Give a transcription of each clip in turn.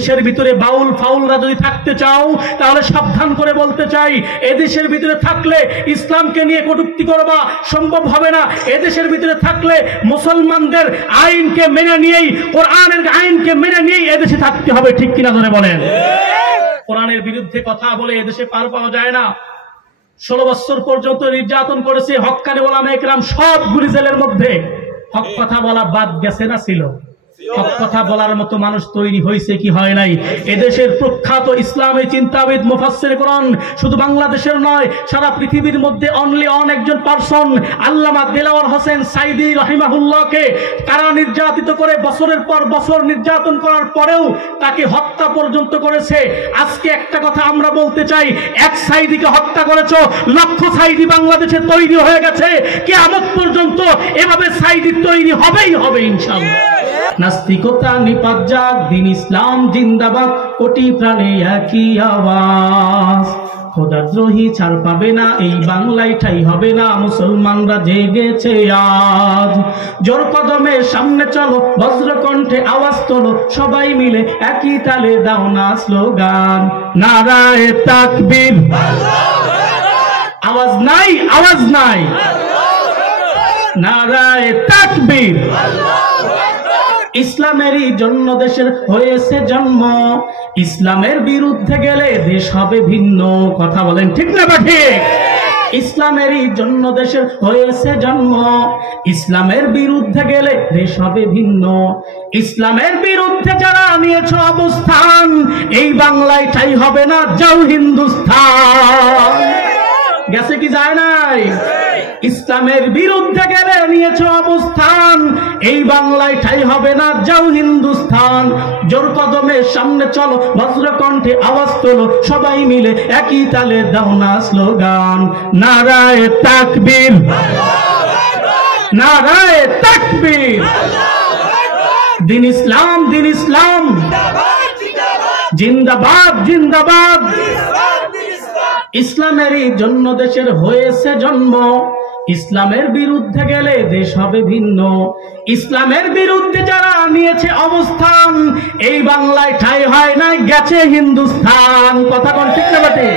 দেশের ভিতরে বাউল ফাউলরা যদি থাকতে চাও তাহলে সাবধান করে বলতে চাই, এদেশের ভিতরে থাকলে ইসলামকে নিয়ে কটূক্তি করবা সম্ভব হবে না। এদেশের ভিতরে থাকলে মুসলমানদের আইনকে মেনে নিয়েই, কোরআনের আইনকে মেনে নিয়েই এদেশে থাকতে হবে। ঠিক কিনা ধরে বলেন? কোরআনের বিরুদ্ধে কথা বলে এদেশে পার পাওয়া যায় না। 16 বছর পর্যন্ত নির্যাতন করেছে হক্কানি ওলামা একরাম, সবগুলি জেলের মধ্যে। হক কথা বলা বাদ গেছে না ছিল? হক কথা বলার মতো মানুষ তৈরি হয়েছে কি হয় নাই? এদেশের প্রখ্যাত ইসলামী চিন্তাবিদ মুফাসসির কোরআন শুধু বাংলাদেশের নয়, সারা পৃথিবীর মধ্যে অনলি একজন পারসন, আল্লামা দেলাওয়ার হোসেন সাইদি রাহিমাহুল্লাহকে কারা নির্যাতিত করে বছরের পর বছর নির্যাতন করার পরেও তাকে হত্যা পর্যন্ত করেছে। আজকে একটা কথা আমরা বলতে চাই, এক সাইদিকে হত্যা করেছ, লক্ষ সাইদি বাংলাদেশে তৈরি হয়ে গেছে। কিয়ামত পর্যন্ত এভাবে সাইদি তৈরি হবেই হবে ইনশাআল্লাহ। নাস্তিকতা নিপাত যাক, দিন ইসলাম জিন্দাবাদ, কোটি প্রাণে একই আওয়াজ। খোদাদ্রোহী ছাড় পাবে না, এই বাংলায় ঠাই হবে না, মুসলমানরা জেগেছে আজ। জোর কদমে সামনে চলো, বজ্রকণ্ঠে আওয়াজ তোলো, সবাই মিলে একই তালে দাও না স্লোগান। নারায়ে তাকবীর, আওয়াজ নাই, আওয়াজ নাই, নারায়ে তাকবীর। ইসলামেরই জন্য দেশের হয়েছে জন্ম, ইসলামের বিরুদ্ধে গেলে দেশ হবে ভিন্ন। কথা বলেন ঠিক না বা ঠিক? ইসলামেরই জন্য দেশের হয়েছে জন্ম, ইসলামের বিরুদ্ধে গেলে দেশ হবে ভিন্ন। ইসলামের বিরুদ্ধে যারা নিয়েছ অবস্থান, এই বাংলায় ঠাই হবে না, যাও হিন্দুস্তান। গেছে কি যায় নাই? ইসলামের বিরুদ্ধে গেলে নিয়েছ অবস্থান, এই বাংলায় ঠাই হবে না, যাও হিন্দুস্তান। জোর কদমে সামনে চলো, বজ্রকণ্ঠে আওয়াজ তোলো, সবাই মিলে একই তালে দাও না স্লোগান। নারায়ে তাকবীর, নারায়ে তাকবীর। দিন ইসলাম, দিন ইসলাম জিন্দাবাদ, জিন্দাবাদ। ইসলামেরই জন্য দেশের হয়েছে জন্ম, ইসলামের বিরুদ্ধে গেলে দেশ হবে ভিন্ন। ইসলামের বিরুদ্ধে যারা নিয়েছে অবস্থান, এই বাংলায় ঠাই হয় না, গেছে হিন্দুস্তান। কথা কোন ঠিক না বটে?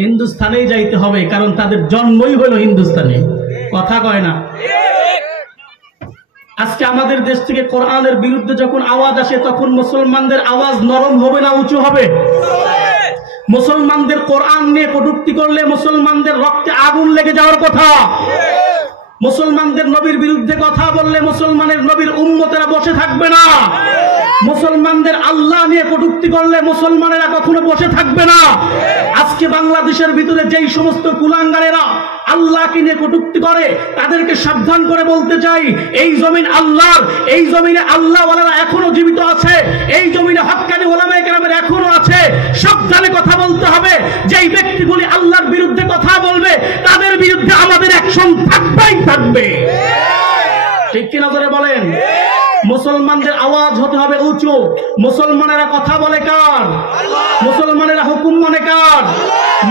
হিন্দুস্তানেই যাইতে হবে, কারণ তাদের জন্মই হলো হিন্দুস্তানে। কথা কয় না? আজকে আমাদের দেশ থেকে কোরআনের বিরুদ্ধে যখন আওয়াজ আসে, তখন মুসলমানদের আওয়াজ নরম হবে না উঁচু হবে? মুসলমানদের কোরআন নিয়ে কটূক্তি করলে মুসলমানদের রক্তে আগুন লেগে যাওয়ার কথা। মুসলমানদের নবীর বিরুদ্ধে কথা বললে মুসলমানের নবীর উম্মতেরা বসে থাকবে না। মুসলমানদের আল্লাহ নিয়ে কটূক্তি করলে মুসলমানেরা কখনো বসে থাকবে না। আজকে বাংলাদেশের ভিতরে যেই সমস্ত কুলাঙ্গারেরা আল্লাহকে নিয়ে কটূক্তি করে, তাদেরকে সাবধান করে বলতে চাই, এই জমিন আল্লাহর, এই জমিনে আল্লাহ ওয়ালারা এখনো জীবিত আছে, এই জমিনে হক্কানি ওলামায়ে কেরামের এখনো আছে। সাবধানে কথা বলতে হবে। যেই ব্যক্তিগুলি আল্লাহর বিরুদ্ধে কথা বলবে, তাদের বিরুদ্ধে আমাদের অ্যাকশন থাকবেই থাকবে। ঠিক কিনা ধরে বলেন? মুসলমানদের আওয়াজ হতে হবে উঁচু। মুসলমানেরা কথা বলে কার? মুসলমানেরা হুকুম মানে কার?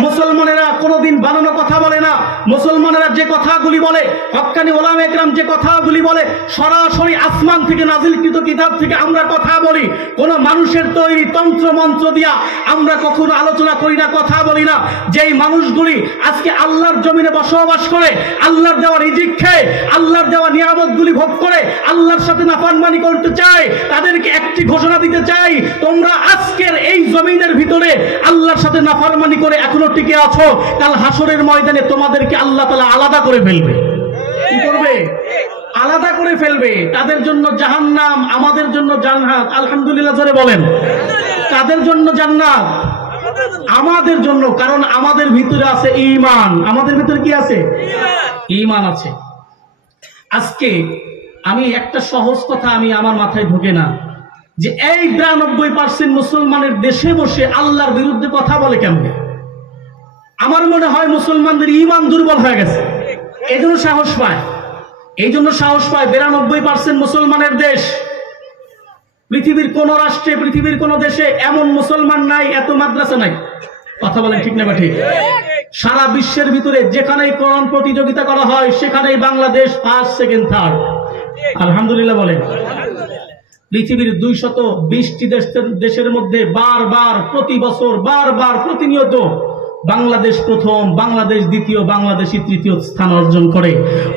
মুসলমানেরা কোনোদিন বানানো কথা বলে না। মুসলমানেরা যে কথাগুলি বলে, হক্কানি ওলামা একরাম যে কথাগুলি বলে, সরাসরি আসমান থেকে নাজিলকৃত কিতাব থেকে আমরা কথা বলি। কোন মানুষের তৈরি তন্ত্র মন্ত্র দিয়া আমরা কখনো আলোচনা করি না, কথা বলি না। যেই মানুষগুলি আজকে আল্লাহর জমিনে বসবাস করে, আল্লাহর দেওয়া রিজিক খেয়ে, আল্লাহর দেওয়া নিয়ামতগুলি ভোগ করে, আল্লাহর সাথে নাফরমানি করতে চায়, তাদেরকে একটি ঘোষণা দিতে চাই, তোমরা আজকের এই জমিনের ভিতরে আল্লাহর সাথে নাফরমানি করে এখনো টিকে আছো, কাল হাসরের ময়দানে তোমাদেরকে আল্লাহ তাআলা আলাদা করে ফেলবে। কি করবে? আলাদা করে ফেলবে। তাদের জন্য জাহান্নাম, আমাদের জন্য জান্নাত। আলহামদুলিল্লাহ জোরে বলেন। তাদের জন্য জান্নাত, আমাদের জন্য, কারণ আমাদের ভিতরে আছে ঈমান। আমাদের ভিতরে কি আছে? ঈমান আছে। আজকে আমি একটা সহজ কথা আমার মাথায় ঢোকে না, যে এই 92% মুসলমানের দেশে বসে আল্লাহর বিরুদ্ধে কথা বলে কেমনে? আমার মনে হয় মুসলমানদের ঈমান দুর্বল হয়ে গেছে, এই জন্য সাহস পায়। এই জন্য সাহস পায়। 92% মুসলমানের দেশ। পৃথিবীর কোন রাষ্ট্রে, পৃথিবীর কোন দেশে এমন মুসলমান নাই, এত মাদ্রাসা নাই। কথা বলেন ঠিক না বা ঠিক? সারা বিশ্বের ভিতরে যেখানেই কোরআন প্রতিযোগিতা করা হয়, সেখানেই বাংলাদেশ ফার্স্ট, সেকেন্ড, থার্ড। আলহামদুলিল্লাহ বলেন। পৃথিবীর 220টি দেশের মধ্যে বারবার প্রতি বছর বারবার প্রতিনিয়ত বাংলাদেশ প্রথম, বাংলাদেশ দ্বিতীয়, বাংলাদেশী তৃতীয় স্থান অর্জন করে।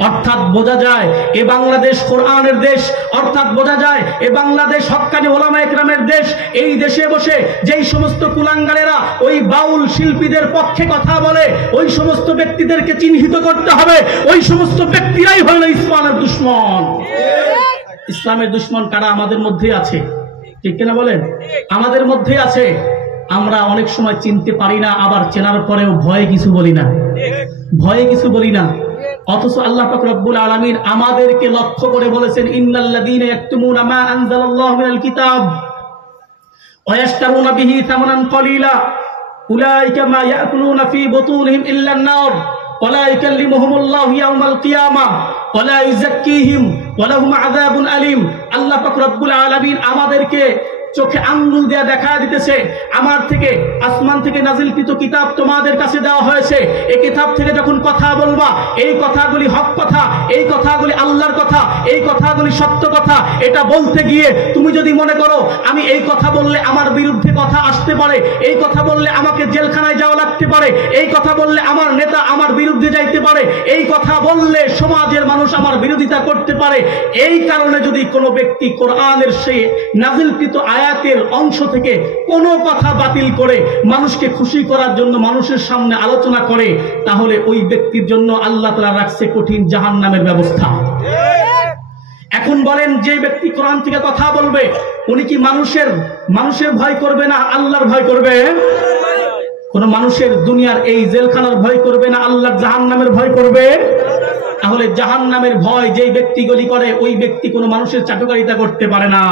অর্থাৎ বোঝা যায় এ বাংলাদেশ কোরআনের দেশ, অর্থাৎ বোঝা যায় এ বাংলাদেশ হক্কানি ওলামা একরামের দেশ। এই দেশে বসে যেই সমস্ত কুলাঙ্গারেরা ওই বাউল শিল্পীদের পক্ষে কথা বলে, ওই সমস্ত ব্যক্তিদেরকে চিহ্নিত করতে হবে। ওই সমস্ত ব্যক্তিরাই হলো ইসলামের দুশমন। ইসলামের দুশমন কারা? আমাদের মধ্যে আছে, ঠিক কিনা বলেন? আমাদের মধ্যে আছে। আমরা অনেক সময় চিনতে পারি না, আবার চেনার পরেও ভয়ে কিছু বলি না, ভয়ে কিছু বলি না। অথচ আল্লাহ পাক রব্বুল আলামিন আমাদেরকে লক্ষ্য করে বলেছেন, ইন্নাল্লাযীনা ইয়াকতুমুনা মা আনজালাল্লাহু মিনাল কিতাব ওয়া ইয়াশতারুনা বিহি থামানান কলিলা উলাইকা মা ইয়াকুলুনা ফি বুতুনিহিম ইল্লান নার ওয়া লা ইউকাল্লিমুহুমুল্লাহু ইয়াওমাল কিয়ামাহ ওয়া লা ইউযাক্কিহিম ওয়া লাহুম আযাবুন আলীম। আল্লাহ পাক রব্বুল আলামিন আমাদেরকে চোখে আঙ্গুল দেয়া দেখা দিতেছে, আমার থেকে আসমান থেকে নাজিলকৃত কিতাব তোমাদের কাছে দেওয়া হয়েছে। এই কিতাব থেকে যখন কথা বলবা, এই কথাগুলি হক কথা, এই কথাগুলি আল্লাহর কথা, এই কথাগুলি সত্য কথা। এটা বলতে গিয়ে তুমি যদি মনে করো আমি এই কথা বললে আমার বিরুদ্ধে কথা আসতে পারে, এই কথা বললে আমাকে জেলখানায় যাওয়া লাগতে পারে, এই কথা বললে আমার নেতা আমার বিরুদ্ধে যাইতে পারে, এই কথা বললে সমাজের মানুষ আমার বিরোধিতা করতে পারে, এই কারণে যদি কোনো ব্যক্তি কোরআনের সেই নাজিলকৃত আয়াতের অংশ থেকে কোনো কথা বাতিল করে মানুষকে খুশি করার জন্য মানুষের সামনে আলোচনা করে, তাহলে ওই ব্যক্তির জন্য আল্লাহ তাআলা রাখছে কঠিন জাহান্নামের ব্যবস্থা। এখন বলেন, যে ব্যক্তি কোরআন থেকে কথা বলবে উনি কি মানুষের ভয় করবে না আল্লাহর ভয় করবে? কোন মানুষের দুনিয়ার এই জেলখানার ভয় করবে না আল্লাহর জাহান্নামের ভয় করবে? তাহলে জাহান্নামের ভয় যেই ব্যক্তিগুলি করে ওই ব্যক্তি কোনো মানুষের চাটুকারিতা করতে পারে না।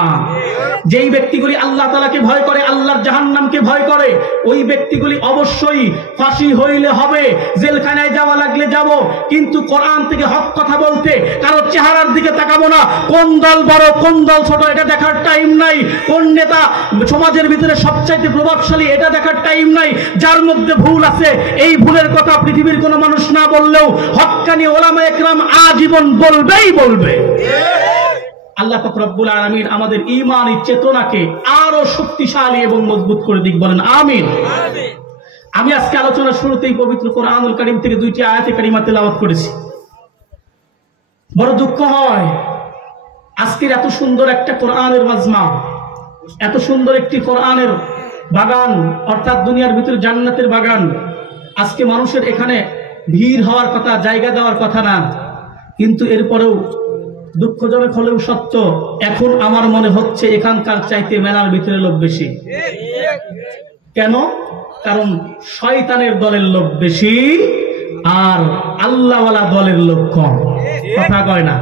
যেই ব্যক্তিগুলি আল্লাহ তাআলাকে ভয় করে, আল্লাহর জাহান্নামকে ভয় করে, ওই ব্যক্তিগুলি অবশ্যই ফাঁসি হইলে হবে, জেলখানায় যাওয়া লাগলে যাব, কিন্তু কোরআন থেকে হক কথা বলতে কারো চেহারার দিকে তাকাবো না। কোন দল বড় কোন দল ছোট এটা দেখার টাইম নাই, কোন নেতা সমাজের ভিতরে সবচাইতে প্রভাবশালী এটা দেখার টাইম নাই। যার মধ্যে ভুল আছে এই ভুলের কথা পৃথিবীর কোনো মানুষ না বললেও হক্কানি ওলামা একরাম আজীবন বলবেই বলবে। আল্লাহ পাক রব্বুল আলামিন আমাদের ঈমানি চেতনাকে আরো শক্তিশালী এবং মজবুত করে দিক, বলেন আমিন। আমি আজকে আলোচনার শুরুতেই পবিত্র কোরআনুল কারীম থেকে 2টি আয়াতে কারিমা তেলাওয়াত করেছি। বড় দুঃখ হয় আজকের এত সুন্দর একটা কোরআনের মাজমা, এত সুন্দর একটি কোরআনের বাগান, অর্থাৎ দুনিয়ার ভিতরে জান্নাতের বাগান, আজকে মানুষের এখানে ভিড় হওয়ার কথা, জায়গা দেওয়ার কথা না, কিন্তু এরপরেও দুঃখজনক হলেও সত্য, এখন আমার মনে হচ্ছে এখানকার চাইতে মেলার ভিতরে লোক বেশি। কেন? কারণ শয়তানের দলের লোক বেশি আর আল্লাহওয়ালা দলের লোক কম। কথা কয় না?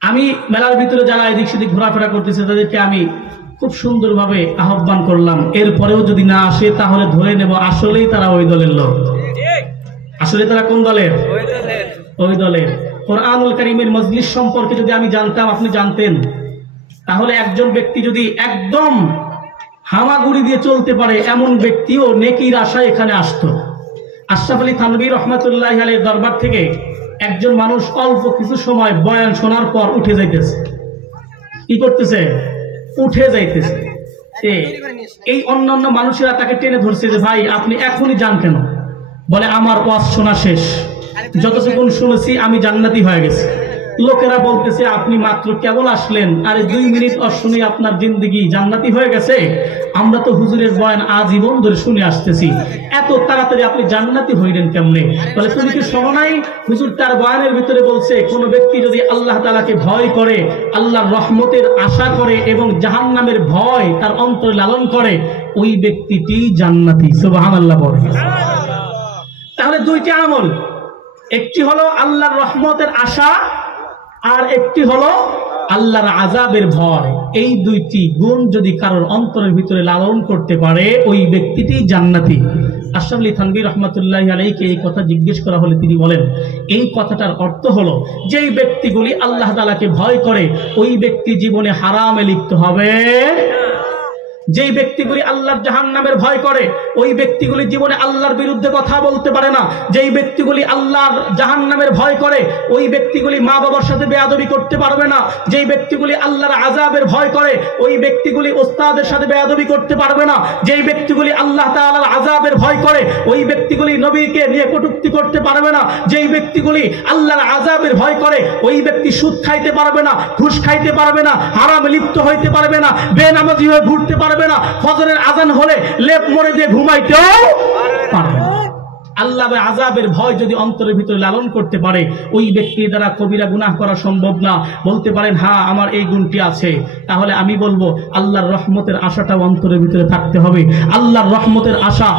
আমি মেলার ভিতরে যারা এদিক সেদিক ঘোরাফেরা করতেছে তাদেরকে আমি খুব সুন্দরভাবে আহ্বান করলাম, এরপরেও যদি না আসে তাহলে ধরে নেব আসলেই তারা ওই দলের লোক। আসলে তারা কোন দলের? ওই দলের। কোরআনুল কারীমের মজলিস সম্পর্কে যদি আমি জানতাম, আপনি জানতেন, তাহলে একজন ব্যক্তি যদি একদম হামাগুড়ি দিয়ে চলতে পারে এমন ব্যক্তিও নেকির আশায় এখানে আসতো। আশরাফ আলী থানভী রহমাতুল্লাহি আলাইহির দরবার থেকে একজন মানুষ অল্প কিছু সময় বয়ান শোনার পর উঠে যাইতেছে। কি করতেছে? উঠে যাইতেছে। এই অন্যান্য মানুষেরা তাকে টেনে ধরছে যে ভাই আপনি এখনই যান কেন? বলে আমার ওয়াজ শোনা শেষ, যতটুকু শুনেছি আমি জান্নাতি হয়ে গেছি। লোকেরা বলতেছে আপনি মাত্র কেবল আসলেন, আরে 2 মিনিট শুনে আপনার জিন্দেগি জান্নাতি হয়ে গেছে? আমরা তো হুজুরের বয়ান আজীবন ধরে শুনে আসতেছি, এত তাড়াতাড়ি আপনি জান্নাতি হইলেন কেমনে? বলে তুমি কি শোনো নাই? হুজুর তার বয়ানের ভিতরে বলছে কোন ব্যক্তি যদি আল্লাহ তাআলাকে ভয় করে, আল্লাহর রহমতের আশা করে এবং জাহান্নামের ভয় তার অন্তরে লালন করে, ওই ব্যক্তিটি জান্নাতি। সুবহানাল্লাহ বলে। তাহলে 2টি আমল, একটি হলো আল্লাহর রহমতের আশা আর একটি হলো আল্লাহর আযাবের ভয়। এই 2টি গুণ যদি কারোর অন্তরের ভিতরে লালন করতে পারে ওই ব্যক্তিটি জান্নাতি। আশরাফ আলী থানভী রাহমাতুল্লাহি আলাইহিকে এই কথা জিজ্ঞেস করা হলে তিনি বলেন এই কথাটার অর্থ হলো যেই ব্যক্তিগুলি আল্লাহ তাআলাকে ভয় করে ওই ব্যক্তি জীবনে হারামে লিপ্ত হবে যেই ব্যক্তিগুলি আল্লাহর জাহান্নামের ভয় করে ওই ব্যক্তিগুলি জীবনে আল্লাহর বিরুদ্ধে কথা বলতে পারে না। যেই ব্যক্তিগুলি আল্লাহর জাহান্নামের ভয় করে ওই ব্যক্তিগুলি মা বাবার সাথে বেয়াদবি করতে পারবে না। যেই ব্যক্তিগুলি আল্লাহর আযাবের ভয় করে ওই ব্যক্তিগুলি ওস্তাদের সাথে বেয়াদবি করতে পারবে না। যেই ব্যক্তিগুলি আল্লাহ তাআলার আযাবের ভয় করে ওই ব্যক্তিগুলি নবীকে নিয়ে কটূক্তি করতে পারবে না। যেই ব্যক্তিগুলি আল্লাহর আযাবের ভয় করে ওই ব্যক্তি সুদ খাইতে পারবে না, ঘুষ খাইতে পারবে না, হারামে লিপ্ত হইতে পারবে না, বেনামাজি হয়ে ঘুরতে পারবে না, ফজরের আজান হলে লেপ মুড়ে দিয়ে ঘুমাইতেও পারবে না। আল্লাহর আযাবের ভয় যদি অন্তরের ভিতরে লালন করতে পারে ওই ব্যক্তির দ্বারা কবিরা গুনাহ করা সম্ভব না। বলতে পারেন হ্যাঁ আমার এই গুণটি আছে, তাহলে আমি বলবো আল্লাহর রহমতের আশাটাও অন্তরের ভিতরে থাকতে হবে। আল্লাহর রহমতের আশা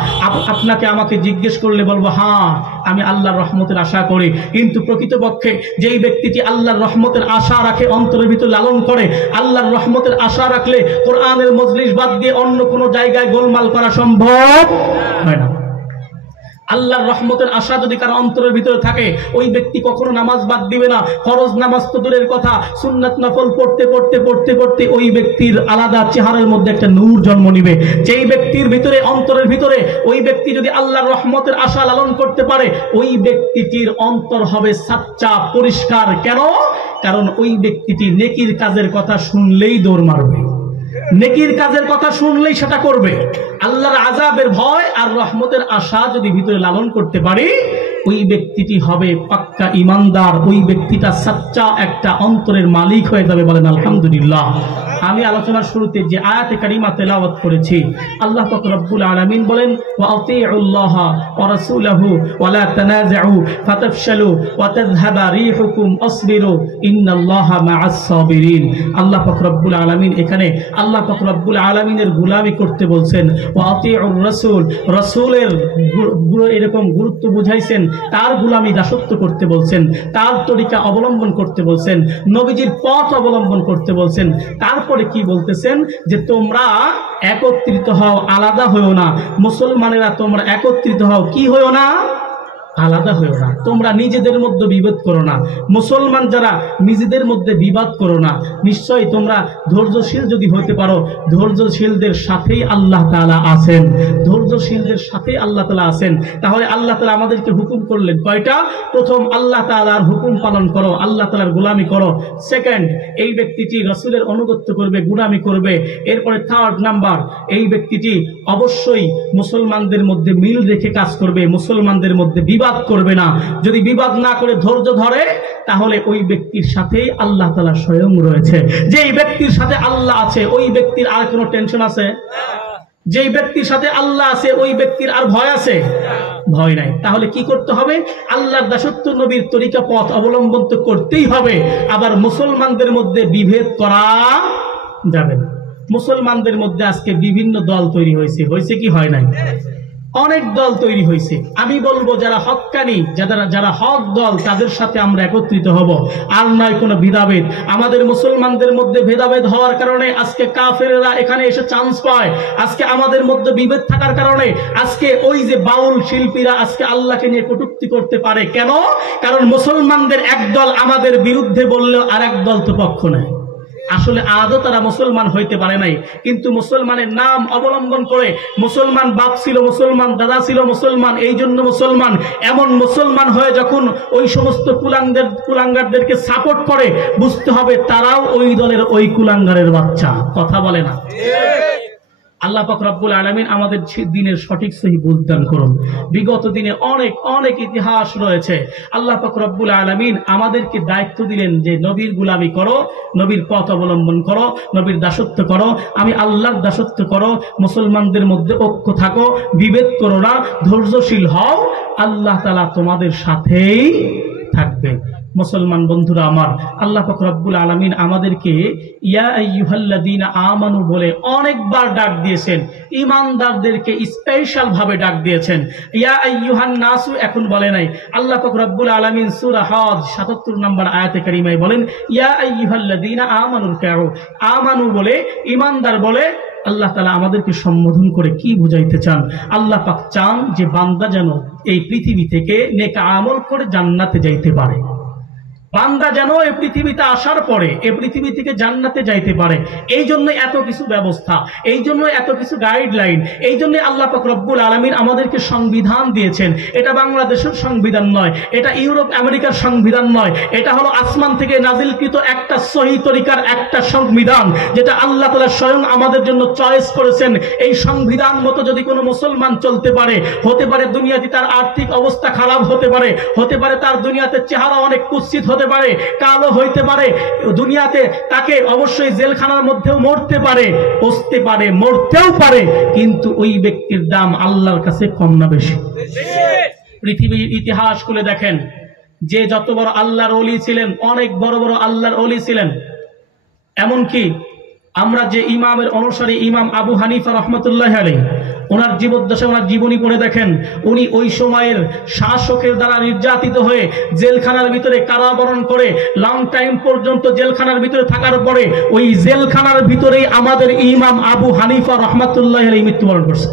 আপনাকে আমাকে জিজ্ঞেস করলে বলবো হ্যাঁ আমি আল্লাহর রহমতের আশা করি। কিন্তু প্রকৃতপক্ষে যেই ব্যক্তিটি আল্লাহর রহমতের আশা রাখে, অন্তরের ভিতরে লালন করে, আল্লাহর রহমতের আশা রাখলে কোরআনের মজলিস বাদ দিয়ে অন্য কোনো জায়গায় গোলমাল করা সম্ভব হয় না। আল্লাহর রহমতের আশা যদি কারো অন্তরের ভিতরে থাকে ওই ব্যক্তি কখনো নামাজ বাদ দিবে না। ফরজ নামাজ তো দূরের কথা, সুন্নাত নফল পড়তে পড়তে পড়তে পড়তে ওই ব্যক্তির আলাদা চেহারার মধ্যে একটা নূর জন্ম নিবে। যেই ব্যক্তির ভিতরে অন্তরের ভিতরে ওই ব্যক্তি যদি আল্লাহর রহমতের আশা লালন করতে পারে ওই ব্যক্তিটির অন্তর হবে সাচ্চা, পরিষ্কার। কেন? কারণ ওই ব্যক্তিটি নেকির কাজের কথা শুনলেই দৌড় মারবে, নেকির কাজের কথা শুনলেই সেটা করবে। আল্লাহর আযাবের ভয় আর রহমতের আশা যদি ভিতরে লালন করতে পারি ওই ব্যক্তিটি হবে পাক্কা ইমানদার, ওই ব্যক্তিটা সাচ্চা একটা অন্তরের মালিক হয়ে যাবে। বলেন আলহামদুলিল্লাহ। আমি আলোচনার শুরুতে যে আয়াতে কারিমা তেলাওয়াত করেছি আল্লাহ পাক রব্বুল আলামিন বলেন ওয়া আতিউল্লাহা ওয়া রাসূলাহু ওয়া লা তানাযাউ ফাতাফশালু ওয়া তাযহাবা রিহুকুম আসবিরু ইন্নাল্লাহা মাআস সাবিরিন। আল্লাহ পাক রব্বুল আলামিন এখানে আল্লাহ পাক রব্বুল আলামিনের গোলামি করতে বলছেন। ওয়া আতিউর রাসূল, রাসূলের এরকম গুরুত্ব বুঝাইছেন, তার গোলামি দাসত্ব করতে বলছেন, তার তরিকা অবলম্বন করতে বলছেন, নবীজির পথ অবলম্বন করতে বলছেন। তারপরে কি বলতেছেন যে তোমরা একত্রিত হও, আলাদা হও না। মুসলমানেরা তোমরা একত্রিত হও, কি হও না? আলাদা হয়েও না। তোমরা নিজেদের মধ্যে বিবাদ করো না। মুসলমান যারা নিজেদের মধ্যে বিবাদ করো না। নিশ্চয়ই তোমরা ধৈর্যশীল যদি হতে পারো, ধৈর্যশীলদের সাথেই আল্লাহ তাআলা আছেন, ধৈর্যশীলদের সাথেই আল্লাহ তাআলা আছেন। তাহলে আল্লাহ তাআলা আমাদেরকে হুকুম করলেন কয়টা? প্রথম, আল্লাহ তাআলার হুকুম পালন করো, আল্লাহ তাআলার গোলামি করো। সেকেন্ড, এই ব্যক্তিটি রাসূলের অনুগত্য করবে, গোলামি করবে। এরপরে থার্ড নাম্বার, এই ব্যক্তিটি অবশ্যই মুসলমানদের মধ্যে মিল রেখে কাজ করবে, মুসলমানদের মধ্যে বিবাদ করবে না। যদি বিবাদ না করে ধৈর্য ধরে তাহলে ওই ব্যক্তির সাথে আল্লাহ তাআলা স্বয়ং রয়েছে। যেই ব্যক্তির সাথে আল্লাহ আছে ওই ব্যক্তির আর কোনো টেনশন আছে? যেই ব্যক্তির সাথে আল্লাহ আছে ওই ব্যক্তির আর ভয় আছে? ভয় নাই। তাহলে কি করতে হবে? আল্লাহর দাসত্ব নবীর তরিকা পথ অবলম্বন তো করতেই হবে। আবার মুসলমানদের মধ্যে বিভেদ করা যাবে না। মুসলমানদের মধ্যে আজকে বিভিন্ন দল তৈরি হয়েছে, হয়েছে কি হয় নাই? অনেক দল তৈরি হয়েছে। আমি বলবো যারা হক্কানি, যারা হক দল তাদের সাথে আমরা একত্রিত হব, আর নয় কোনো ভেদাভেদ। আমাদের মুসলমানদের মধ্যে ভেদাভেদ হওয়ার কারণে আজকে কাফেররা এখানে এসে চান্স পায়। আজকে আমাদের মধ্যে বিভেদ থাকার কারণে আজকে ওই যে বাউল শিল্পীরা আজকে আল্লাহকে নিয়ে কটূক্তি করতে পারে। কেন? কারণ মুসলমানদের একদল আমাদের বিরুদ্ধে বললেও আর এক দল তো পক্ষ নেয়। আসলে আদৌ তারা মুসলমান হইতে পারে নাই, কিন্তু মুসলমানের নাম অবলম্বন করে, মুসলমান বাপ ছিল মুসলমান, দাদা ছিল মুসলমান, এই জন্য মুসলমান, এমন মুসলমান হয়ে যখন ওই সমস্ত কুলাঙ্গারদেরকে সাপোর্ট করে, বুঝতে হবে তারাও ওই দলের ওই কুলাঙ্গারের বাচ্চা। কথা বলে না? আল্লাহ পাক রব্বুল আলামিন আমাদের দিনের সঠিক সহি বুঝদান করুন। বিগত দিনে অনেক অনেক ইতিহাস রয়েছে। আল্লাহ পাক রব্বুল আলামিন আমাদেরকে দায়িত্ব দিলেন যে নবীর গোলামি করো, নবীর পথ অবলম্বন করো, নবীর দাসত্ব করো, আমি আল্লাহর দাসত্ব করো, মুসলমানদের মধ্যে ঐক্য থাকো, বিভেদ করো না, ধৈর্যশীল হও, আল্লাহ তাআলা তোমাদের সাথেই থাকবে। মুসলমান বন্ধুরা আমার, আল্লাহ পাক রব্বুল আলামিন আমাদেরকে ইয়া আইয়ুহাল্লাযীনা আমানু বলে অনেকবার ডাক দিয়েছেন। ঈমানদারদেরকে স্পেশাল ভাবে ডাক দিয়েছেন। ইয়া আইয়ুহান নাসু এখন বলে নাই। আল্লাহ পাক রব্বুল আলামিন সূরা হজ ৭৭ নম্বর আয়াতে কারিমায় বলেন ইয়া আইয়ুহাল্লাযীনা আমানুর কাউ, আমানু বলে ঈমানদার বলে আল্লাহ তাআলা আমাদেরকে সম্বোধন করে কি বুঝাইতে চান? আল্লাহ পাক চান যে বান্দা যেন এই পৃথিবী থেকে নেক আমল করে জান্নাতে যাইতে পারে। বান্দা যেন এই পৃথিবীতে আসার পরে এই পৃথিবী থেকে জান্নাতে যাইতে পারে, এই জন্য এত কিছু ব্যবস্থা, এই জন্য এত কিছু গাইডলাইন, এই জন্য আল্লাহ পাক রব্বুল আলামিন আমাদেরকে সংবিধান দিয়েছেন। এটা বাংলাদেশের সংবিধান নয়, এটা ইউরোপ আমেরিকার সংবিধান নয়, এটা হলো আসমান থেকে নাজিলকৃত একটা সহি তরিকার একটা সংবিধান, যেটা আল্লাহ তাআলা স্বয়ং আমাদের জন্য চয়েস করেছেন। এই সংবিধান মতো যদি কোনো মুসলমান চলতে পারে, হতে পারে দুনিয়াতে তার আর্থিক অবস্থা খারাপ হতে পারে, হতে পারে তার দুনিয়াতে চেহারা অনেক কুৎসিত হতে পারে, কালো হইতে পারে, দুনিয়াতে তাকে অবশ্যই জেলখানার মধ্যেও মরতে পারে, বসতে পারে, মরতেও পারে, কিন্তু ওই ব্যক্তির দাম আল্লাহর কাছে কম না বেশি? পৃথিবীর ইতিহাস খুলে দেখেন, যে যত বড় আল্লাহর ওলি ছিলেন, অনেক বড় বড় আল্লাহর ওলি ছিলেন। এমনকি আমরা যে ইমামের অনুসারী ইমাম আবু হানিফা রহমতুল্লাহ আলাইহি, ওনার জীবদ্দশা, ওনার জীবনী পড়ে দেখেন, উনি ওই সময়ের শাসকের দ্বারা নির্যাতিত হয়ে জেলখানার ভিতরে কারাবরণ করে লং টাইম পর্যন্ত জেলখানার ভিতরে থাকার পরে ওই জেলখানার ভিতরেই আমাদের ইমাম আবু হানিফা রহমতুল্লাহ আলাইহি মৃত্যুবরণ করছে।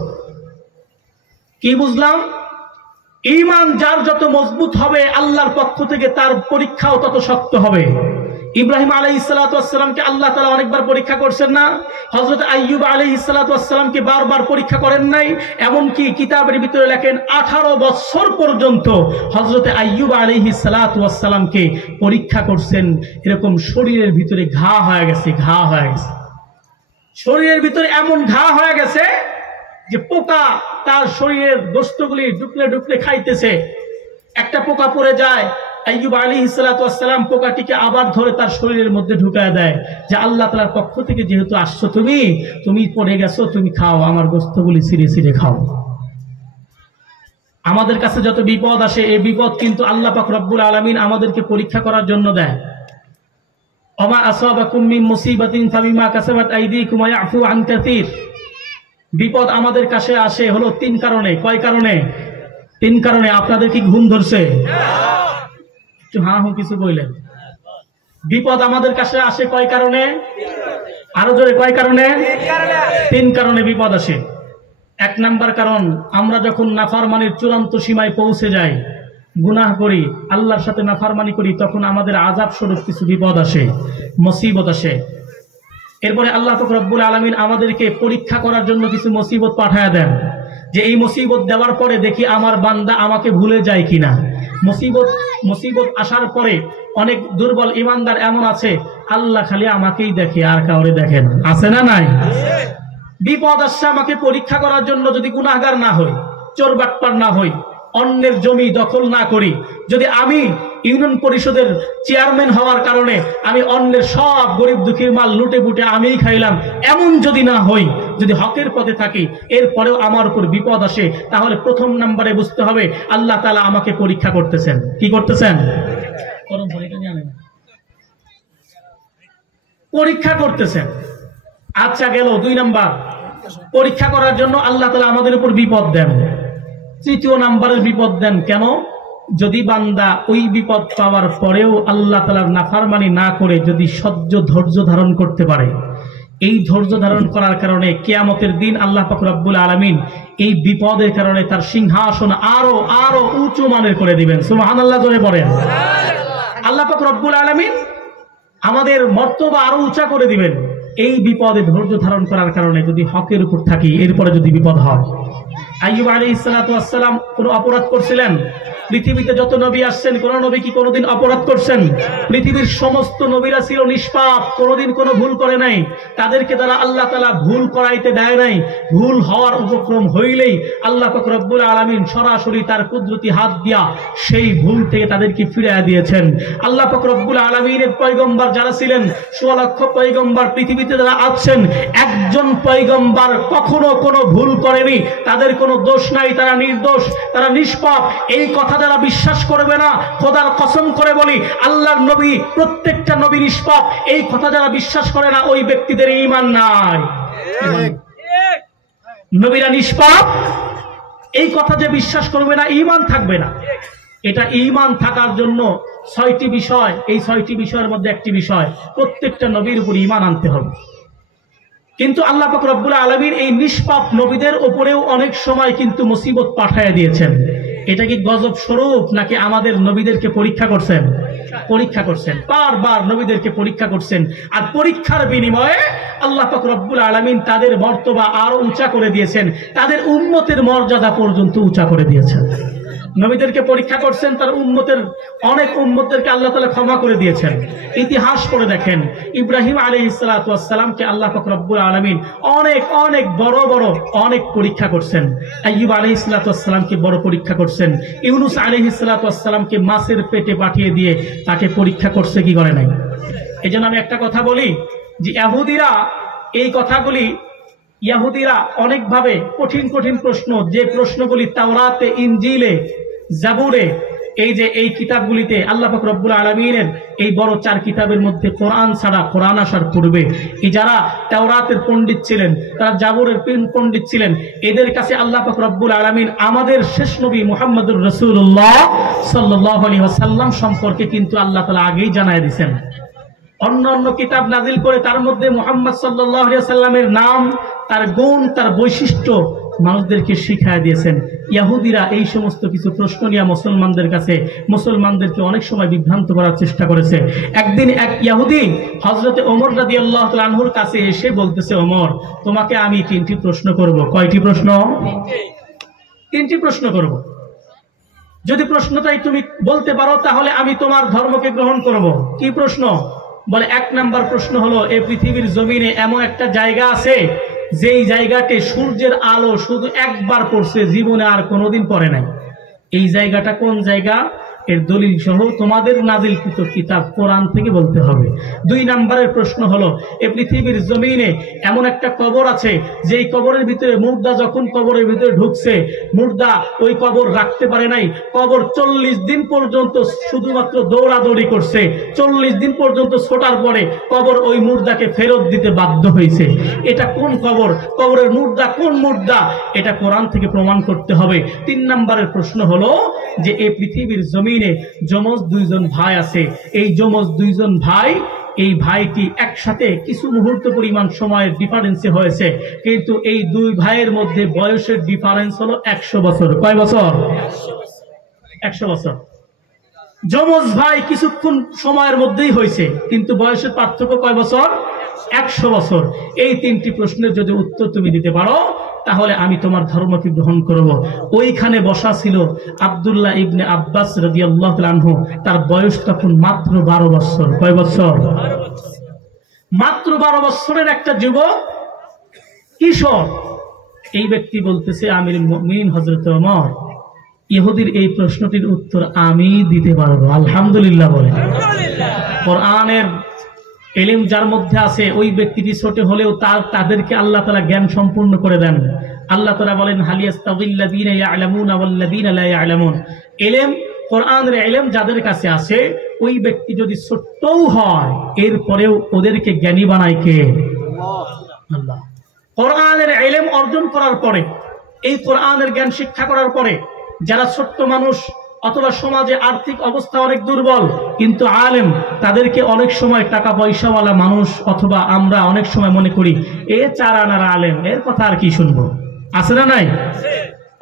কি বুঝলাম? ঈমান যার যত মজবুত হবে, আল্লাহর পক্ষ থেকে তার পরীক্ষাও তত শক্ত হবে। ইব্রাহিম আলাইহিস সালাতু ওয়াস সালামকে আল্লাহ তাআলা অনেকবার পরীক্ষা করছেন না? হযরত আইয়ুব আলাইহিস সালাতু ওয়াস সালামকে বারবার পরীক্ষা করেন নাই? এমনকি কিতাবের ভিতরে লেখেন 18 বছর পর্যন্ত হযরত আইয়ুব আলাইহিস সালাতু ওয়াস সালামকে পরীক্ষা করছেন। এরকম শরীরের ভিতরে ঘা হয়ে গেছে, ঘা হয়ে গেছে, শরীরের ভিতরে এমন ঘা হয়ে গেছে যে পোকা তার শরীরের গোশতগুলি ডুকলে ডুকলে খাইতেছে। একটা পোকা পড়ে যায়, আইয়ুব আলাইহিস সালাতু ওয়াস সালাম পোকাটিকে আবার ধরে তার শরীরের মধ্যে ঢুকায় দেয়, যে আল্লাহ তাআলার পক্ষ থেকে যেহেতু আসছো, তুমি পড়ে গেছো, তুমি খাও, আমার গোশতগুলি ছিঁড়ে ছিঁড়ে খাও। আমাদের কাছে যত বিপদ আসে, এই বিপদ কিন্তু আল্লাহ পাক রব্বুল আলামিন আমাদেরকে পরীক্ষা করার জন্য দেয়। ওমা আসাবাকুম মিন মুসিবাতিন ফাবিমা কাসাবাত আইদিকুম ওয়া ইয়াফু আন কাসীর। বিপদ আমাদের কাছে আসে হলো 3 কারণে। কয় কারণে? 3 কারণে। আপনাদের কি ঘুম ধরছে? একটু হ্যাঁ হুঁ কিছু বললেন। বিপদ আমাদের কাছে আসে কয় কারণে? আরো জোরে, কয় কারণে? 3 কারণে বিপদ আসে। 1 নাম্বার কারণ, আমরা যখন নাফরমানির চূড়ান্ত সীমায় পৌঁছে যাই, গুনাহ করি, আল্লাহর সাথে নাফরমানি করি, তখন আমাদের আযাব স্বরূপ কিছু বিপদ আসে, মুসিবত আসে। এরপরে আল্লাহ পাক রব্বুল আলামিন আমাদেরকে পরীক্ষা করার জন্য কিছু মুসিবত পাঠায় দেন, যে এই মুসিবত দেওয়ার পরে দেখি আমার বান্দা আমাকে ভুলে যায় কিনা। মুসিবত আসার পরে অনেক দুর্বল ইমানদার এমন আছে, আল্লাহ খালি আমাকেই দেখে, আর কাউরে দেখে না। আছে না নাই? বিপদ আসছে আমাকে পরীক্ষা করার জন্য, যদি গুনাহগার না হই, চোর বাটপার না হই, অন্যের জমি দখল না করি, যদি আমি ইউনিয়ন পরিষদের চেয়ারম্যান হওয়ার কারণে আমি অন্যের সব গরিব দুঃখীর মাল লুটে পুটে আমিই খাইলাম, এমন যদি না হই, যদি হকের পথে থাকি, এরপরেও আমার উপর বিপদ আসে, তাহলে 1 নম্বরে বুঝতে হবে আল্লাহ তাআলা আমাকে পরীক্ষা করতেছেন। কি করতেছেন? পরীক্ষা করতেছেন। আচ্ছা গেল 2 নাম্বার, পরীক্ষা করার জন্য আল্লাহ তাআলা আমাদের উপর বিপদ দেন। 3 নাম্বারের বিপদ দেন কেন? যদি বান্দা ওই বিপদ পাওয়ার পরেও আল্লাহ তাআলার নাফরমানি না করে যদি ধৈর্য ধারণ করতে পারে, এই ধৈর্য ধারণ করার কারণে কিয়ামতের দিন আল্লাহ পাক রব্বুল আলামিন এই বিপদের কারণে তার সিংহাসন আরো উঁচু মানের করে দিবেন। সুবহানাল্লাহ জোরে পড়েন। আল্লাহ পাক রব্বুল আলামিন আমাদের মর্তবা আরো উঁচা করে দিবেন এই বিপদে ধৈর্য ধারণ করার কারণে, যদি হকের উপর থাকি, এরপরে যদি বিপদ হয়। আইয়ুব আলাইহিস সালাতু ওয়াস সালাম কোন অপরাধ করছিলেন? পৃথিবীতে যত নবী আসছেন, কোন নবী কি কোনোদিন অপরাধ করছেন? পৃথিবীর সমস্ত নবীরা ছিল নিষ্পাপ, কোনোদিন কোনো ভুল করে নাই। তাদেরকে দ্বারা আল্লাহ তাআলা ভুল করাইতে দেয় নাই। ভুল হওয়ার উপক্রম হইলেই আল্লাহ পাক রব্বুল আলামিন সরাসরি তার কুদরতি হাত দিয়া সেই ভুল থেকে তাদেরকে ফিরিয়ে দিয়েছেন। আল্লাহ পাক রব্বুল আলামিনের পয়গম্বর যারা ছিলেন, 16 লক্ষ পয়গম্বর পৃথিবীতে যারা আছেন, একজন পয়গম্বর কখনো কোনো ভুল করেনি, তাদের কোনো দোষ নাই, তারা নির্দোষ, তারা নিষ্পাপ। এই কথা যারা বিশ্বাস করবে না, খোদার কসম করে বলি, আল্লাহর নবী প্রত্যেকটা নবী নিষ্পাপ, এই কথা যারা বিশ্বাস করে না, ওই ব্যক্তিদের ঈমান নাই। নবীরা নিষ্পাপ, এই কথা যে বিশ্বাস করবে না, ঈমান থাকবে না। এটা ঈমান থাকার জন্য 6টি বিষয়, এই 6টি বিষয়ের মধ্যে একটি বিষয়, প্রত্যেকটা নবীর উপর ঈমান আনতে হবে। কিন্তু আল্লাহ পাক রব্বুল আলামিন এই নিষ্পাপ নবীদের উপরেও অনেক সময় কিন্তু মুসিবত পাঠায় দিয়েছেন। এটা কি গজব স্বরূপ নাকি আমাদের নবীদেরকে পরীক্ষা করছেন? পরীক্ষা করছেন, বারবার নবীদেরকে পরীক্ষা করছেন। আর পরীক্ষার বিনিময়ে আল্লাহ পাক রব্বুল আলামিন তাদের মর্তবা আরো উঁচা করে দিয়েছেন, তাদের উম্মতের মর্যাদা পর্যন্ত উঁচা করে দিয়েছেন। নবীদেরকে পরীক্ষা করছেন, তার উম্মতের অনেক উম্মতদেরকে আল্লাহ তাআলা ক্ষমা করে দিয়েছেন। ইতিহাস করে দেখেন, ইব্রাহিম আলাইহিস সালাতু ওয়াস সালামকে আল্লাহ পাক রব্বুল আলামিন অনেক অনেক বড় বড় অনেক পরীক্ষা করছেন। আইয়ুব আলাইহিস সালাতু ওয়াস সালামকে বড় পরীক্ষা করছেন। ইউনূস আলাইহিস সালাতু ওয়াস সালামকে মাছের পেটে পাঠিয়ে দিয়ে তাকে পরীক্ষা করছে কি করে নাই? এজন্য আমি একটা কথা বলি যে ইহুদিরা এই কথাগুলি, ইহুদিরা অনেকভাবে কঠিন কঠিন প্রশ্ন, যে প্রশ্নগুলি তাওরাতে, ইনজিলে, জাবুরে, এই যে এই কিতাবগুলিতে আল্লাহ পাক রব্বুল আলামিনের এই বড় 4 কিতাবের মধ্যে কোরআন ছাড়া, কোরআন আসার পূর্বে এই যারা তাওরাতের পণ্ডিত ছিলেন, তারা জাবুরের পণ্ডিত ছিলেন, এদের কাছে আল্লাহ পাক রব্বুল আলামিন আমাদের শেষ নবী মুহাম্মদুর রাসূলুল্লাহ সাল্লাল্লাহু আলাইহি ওয়াসাল্লাম সম্পর্কে কিন্তু আল্লাহ তাআলা আগেই জানায় দিয়েছেন। অন্য অন্য কিতাব নাজিল করে তার মধ্যে মুহাম্মদ সাল্লাল্লাহু আলাইহি ওয়াসাল্লামের নাম, তার গুণ, তার বৈশিষ্ট্য মানুষদেরকে শিখায় দিয়েছেন। ইহুদিরা এই সমস্ত কিছু প্রশ্ন নিয়ে মুসলমানদেরকে অনেক সময় বিভ্রান্ত করার চেষ্টা করেছে। একদিন এক ইহুদি হযরতে ওমর রাদিয়াল্লাহু তাআলা আনহুর কাছে এসে বলতেছে, ওমর, তোমাকে আমি 3টি প্রশ্ন করব। কয়টি প্রশ্ন? 3টি প্রশ্ন করব। যদি প্রশ্নটাই তুমি বলতে পারো তাহলে আমি তোমার ধর্মকে গ্রহণ করব। কি প্রশ্ন? বলে 1 নাম্বার প্রশ্ন হলো, এই পৃথিবীর জমিনে এমন একটা জায়গা আছে যেই জায়গাতে সূর্যের আলো শুধু একবার পড়ছে, জীবনে আর কোনোদিন পড়ে নাই। এই জায়গাটা কোন জায়গা? এর দলিল সহ তোমাদের নাজিলকৃত কিতাব কোরআন থেকে বলতে হবে। 2 নম্বরের প্রশ্ন হলো, এই পৃথিবীর জমিনে এমন একটা কবর আছে যেই কবরের ভিতরে মুর্দা যখন কবরের ভিতরে ঢুকছে, মুর্দা ওই কবর রাখতে পারে নাই, কবর 40 দিন পর্যন্ত শুধুমাত্র দৌড়াদৌড়ি করছে, 40 দিন পর্যন্ত ছোটার পরে কবর ওই মুর্দাকে ফেরত দিতে বাধ্য হয়েছে। এটা কোন কবর? কবরের মুর্দা কোন মুর্দা? এটা কোরআন থেকে প্রমাণ করতে হবে। 3 নম্বরের প্রশ্ন হলো যে এই পৃথিবীর জমিনে যমজ 2 জন ভাই আছে, এই যমজ 2 জন ভাই, এই ভাইটি একসাথে কিছু মুহূর্ত পরিমাণ সময়ের ডিফারেন্সে হয়েছে, কিন্তু এই 2 ভাইয়ের মধ্যে বয়সের ডিফারেন্স হলো 100 বছর। কয় বছর? 100 বছর। যমজ ভাই কিছুক্ষণ সময়ের মধ্যেই হয়েছে, কিন্তু বয়সের পার্থক্য কয় বছর? 100 বছর। এই 3টি প্রশ্নের যদি উত্তর তুমি দিতে পারো তাহলে আমি তোমার ধর্মকে গ্রহণ করব। ওইখানে বসা ছিল আব্দুল্লাহ ইবনে আব্বাস রাদিয়াল্লাহু তাআলা আনহু, তার বয়স তখন মাত্র 12 বছর। কয় বছর? মাত্র 12 বছরের একটা যুবক, কিশোর। এই ব্যক্তি বলতেছে, আমিরুল মুমিনিন হযরত ওমর, ইহুদির এই প্রশ্নটির উত্তর আমি দিতে পারবো। আলহামদুলিল্লাহ বলে। কোরআনের ইলম যার মধ্যে আছে ওই ব্যক্তিটি ছোট হলেও তাদেরকে আল্লাহ তাআলা জ্ঞান সম্পূর্ণ করে দেন। আল্লাহ তাআলা বলেন, হাল ইয়াস্তাযিল্লাযীনা ইয়ালামুনা ওয়াল্লাযীনা লা ইয়ালামুন। ইলম, কোরআনের ইলম যাদের কাছে আছে, ওই ব্যক্তি যদি ছোটও হয় এরপরেও ওদেরকে জ্ঞানী বানায় কে? আল্লাহ। কোরআনের ইলম অর্জন করার পরে, এই কোরআনের জ্ঞান শিক্ষা করার পরে যারা ছোট্ট মানুষ অথবা সমাজে আর্থিক অবস্থা অনেক দুর্বল কিন্তু আলেম, তাদেরকে অনেক সময় টাকা পয়সাওয়ালা মানুষ অথবা আমরা অনেক সময় মনে করি এ 4 আনার আলেম, এর কথা আর কি শুনবো। আছে না নাই?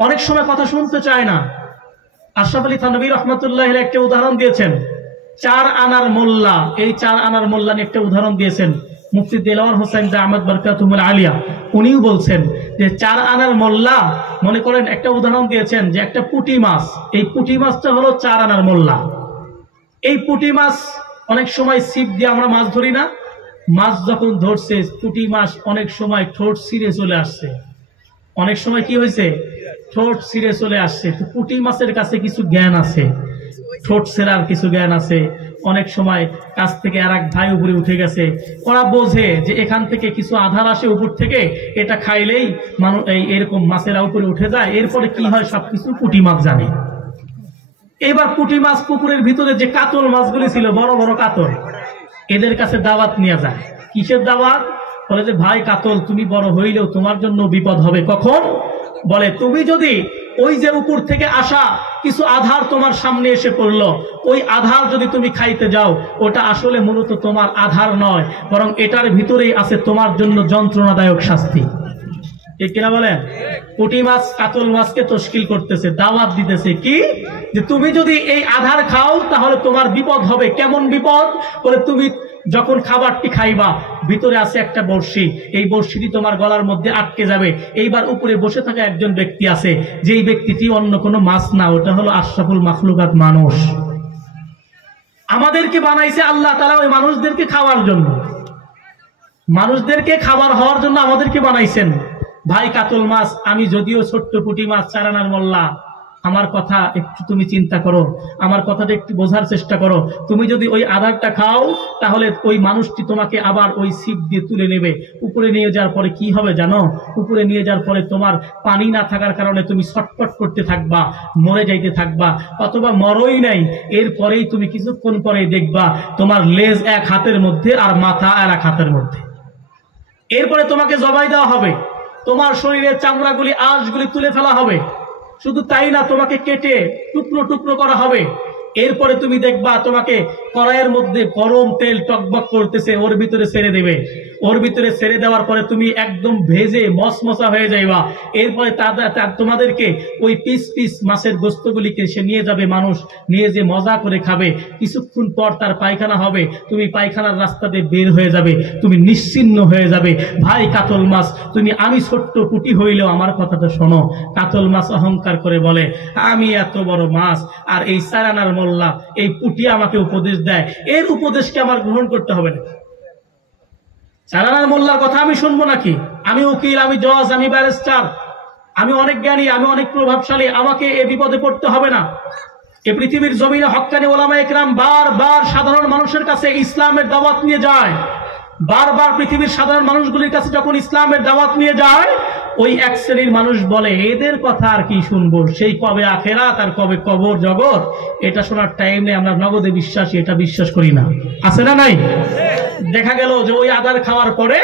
অনেক সময় কথা শুনতে চায় না। আশরাফ আলী থানভী রাহমাতুল্লাহ আলাইহি একটা উদাহরণ দিয়েছেন, 4 আনার মোল্লা। এই 4 আনার মোল্লা নিয়ে একটা উদাহরণ দিয়েছেন মুফতি দেলাওয়ার হোসেন আহমদ বরকাতুহুল আলিয়া। উনিও বলছেন যে 4 আনার মোল্লা, মনে করেন একটা উদাহরণ দিয়েছেন যে একটা পুঁটি মাছ, এই পুঁটি মাছটা হলো 4 আনার মোল্লা। এই পুঁটি মাছ অনেক সময় ছিপ দিয়ে আমরা মাছ ধরি না, মাছ যখন ধরছে পুঁটি মাছ অনেক সময় ঠোঁট ছিঁড়ে চলে আসছে, অনেক সময় কি হয়েছে? ঠোঁট ছিঁড়ে চলে আসছে। তো পুঁটি মাছের কাছে কিছু জ্ঞান আছে, ঠোঁট ছেঁড়ার কিছু জ্ঞান আছে। অনেক সময় কাছ থেকে আর এক ভাই উপরে উঠে গেছে, ওরা বোঝে যে এখান থেকে কিছু আধার আসে উপর থেকে, এটা খাইলেই মানুষ এরকম মাছেরা উপরে উঠে যায়। এরপরে কি হয় সবকিছু পুঁটি মাছ জানে। এবার পুঁটি মাছ পুকুরের ভিতরে যে কাতল মাছগুলি ছিল, বড় বড় কাতল, এদের কাছে দাওয়াত নিয়ে যায়। কিসের দাওয়াত? বলে যে ভাই কাতল, তুমি বড় হইলেও তোমার জন্য বিপদ হবে। কখন? বলে তুমি যদি ওই যে উপর থেকে আসা কিছু আধার তোমার সামনে এসে পড়লো, ওই আধার যদি তুমি খাইতে যাও, ওটা আসলে মূলত তোমার আধার নয়, বরং এটার ভিতরেই আছে তোমার জন্য যন্ত্রণাদায়ক শাস্তি। ঠিক কিনা বলেন? পুঁটি মাছ কাতল মাছকে তশকিল করতেছে, দাওয়াত দিতেছে কি, যে তুমি যদি এই আধার খাও তাহলে তোমার বিপদ হবে। কেমন বিপদ? বলে তুমি যখন খাবারটি খাইবা ভিতরে আছে একটা বড়শি, এই বড়শিটি তোমার গলার মধ্যে আটকে যাবে। এইবার উপরে বসে থাকা একজন ব্যক্তি আছে, যেই ব্যক্তিটি অন্য কোনো মাছ না, ওটা হলো আশরাফুল মাখলুকাত, মানুষ। আমাদেরকে বানাইছে আল্লাহ তাআলা ওই মানুষদেরকে খাওয়ার জন্য, মানুষদেরকে খাবার হওয়ার জন্য আমাদেরকে বানাইছেন। ভাই কাতল মাছ, আমি যদিও ছোট্ট পুঁটি মাছ, চারানার মোল্লা, আমার কথা একটু তুমি চিন্তা করো, আমার কথাটা একটু বোঝার চেষ্টা করো। তুমি যদি ওই আধারটা খাও তাহলে ওই মানুষটি তোমাকে আবার ওই ছিপ দিয়ে তুলে নেবে। উপরে নিয়ে যাওয়ার পরে কি হবে জানো? উপরে নিয়ে যাওয়ার পরে তোমার পানি না থাকার কারণে তুমি ছটফট করতে থাকবা, মরে যাইতে থাকবা, অথবা মরই নাই, এরপরেই তুমি কিছুক্ষণ পরেই দেখবা তোমার লেজ এক হাতের মধ্যে আর মাথা আর এক হাতের মধ্যে। এরপরে তোমাকে জবাই দেওয়া হবে, তোমার শরীরের চামড়াগুলি, আঁশগুলি তুলে ফেলা হবে। শুধু তাই না, তোমাকে কেটে টুকরো টুকরো করা হবে। এরপরে তুমি দেখবা তোমাকে কড়াইয়ের মধ্যে গরম তেল টকবক করতেছে, ওর ভিতরে ছেড়ে দেবে। ওর ভিতরে ছেড়ে দেওয়ার পরে তুমি একদম ভেজে মসমসা হয়ে যাইবা। এরপরে তোমাদেরকে ওই পিস পিস মাছের গোস্তগুলিকে সে নিয়ে যাবে, মানুষ নিয়ে যে মজা করে খাবে। কিছুক্ষণ পর তার পায়খানা হবে, তুমি পায়খানার রাস্তা দিয়ে বের হয়ে যাবে, তুমি নিশ্চিহ্ন হয়ে যাবে। ভাই কাতল মাছ, তুমি, আমি ছোট্ট পুঁটি হইলেও আমার কথাটা শোনো। কাতল মাছ অহংকার করে বলে, আমি এত বড় মাছ, আর এই চারানার মোল্লা, এই পুঁটি আমাকে উপদেশ দেয়, এর উপদেশকে আমার গ্রহণ করতে হবে না। চারানার মোল্লার কথা আমি শুনবো নাকি? আমি উকিল, আমি জজ, আমি ব্যারিস্টার, আমি অনেক জ্ঞানী, আমি অনেক প্রভাবশালী, আমাকে এ বিপদে পড়তে হবে না। এ পৃথিবীর জমিনে হক্কানি ওলামা ইকরাম বারবার সাধারণ মানুষের কাছে ইসলামের দাওয়াত নিয়ে যায়। বারবার পৃথিবীর সাধারণ মানুষগুলির কাছে যখন ইসলামের দাওয়াত নিয়ে যায়, ওই এক শ্রেণীর মানুষ বলে, এদের কথা আর কি শুনবো, সেই কবে আখেরাত আর কবে কবর জগৎ, এটা শোনার টাইম নেই, আমরা নগদে বিশ্বাসী, এটা বিশ্বাস করি না। আছে না নাই? দেখা গেল যে ওই আদার খাওয়ার পরে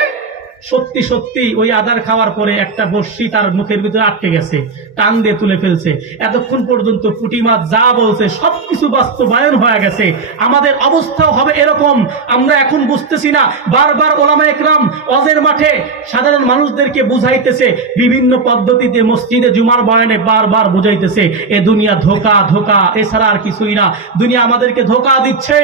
সত্যি সত্যি ওই আদার খাওয়ার পরে একটা বড়শি তার মুখের ভিতরে আটকে গেছে, টান দিয়ে তুলে ফেলছে। এতক্ষণ পর্যন্ত পুঁটি মাছ যা বলছে সবকিছু বাস্তবায়ন হয়ে গেছে। আমাদের অবস্থাও হবে এরকম। আমরা এখন বুঝতেছি না, বারবার ওলামা একরাম ওয়াজের মাঠে সাধারণ মানুষদেরকে বুঝাইতেছে, বিভিন্ন পদ্ধতিতে মসজিদে জুমার বয়ানে বারবার বুঝাইতেছে, এ দুনিয়া ধোকা, ধোকা, এছাড়া আর কিছুই না। দুনিয়া আমাদেরকে ধোকা দিচ্ছে,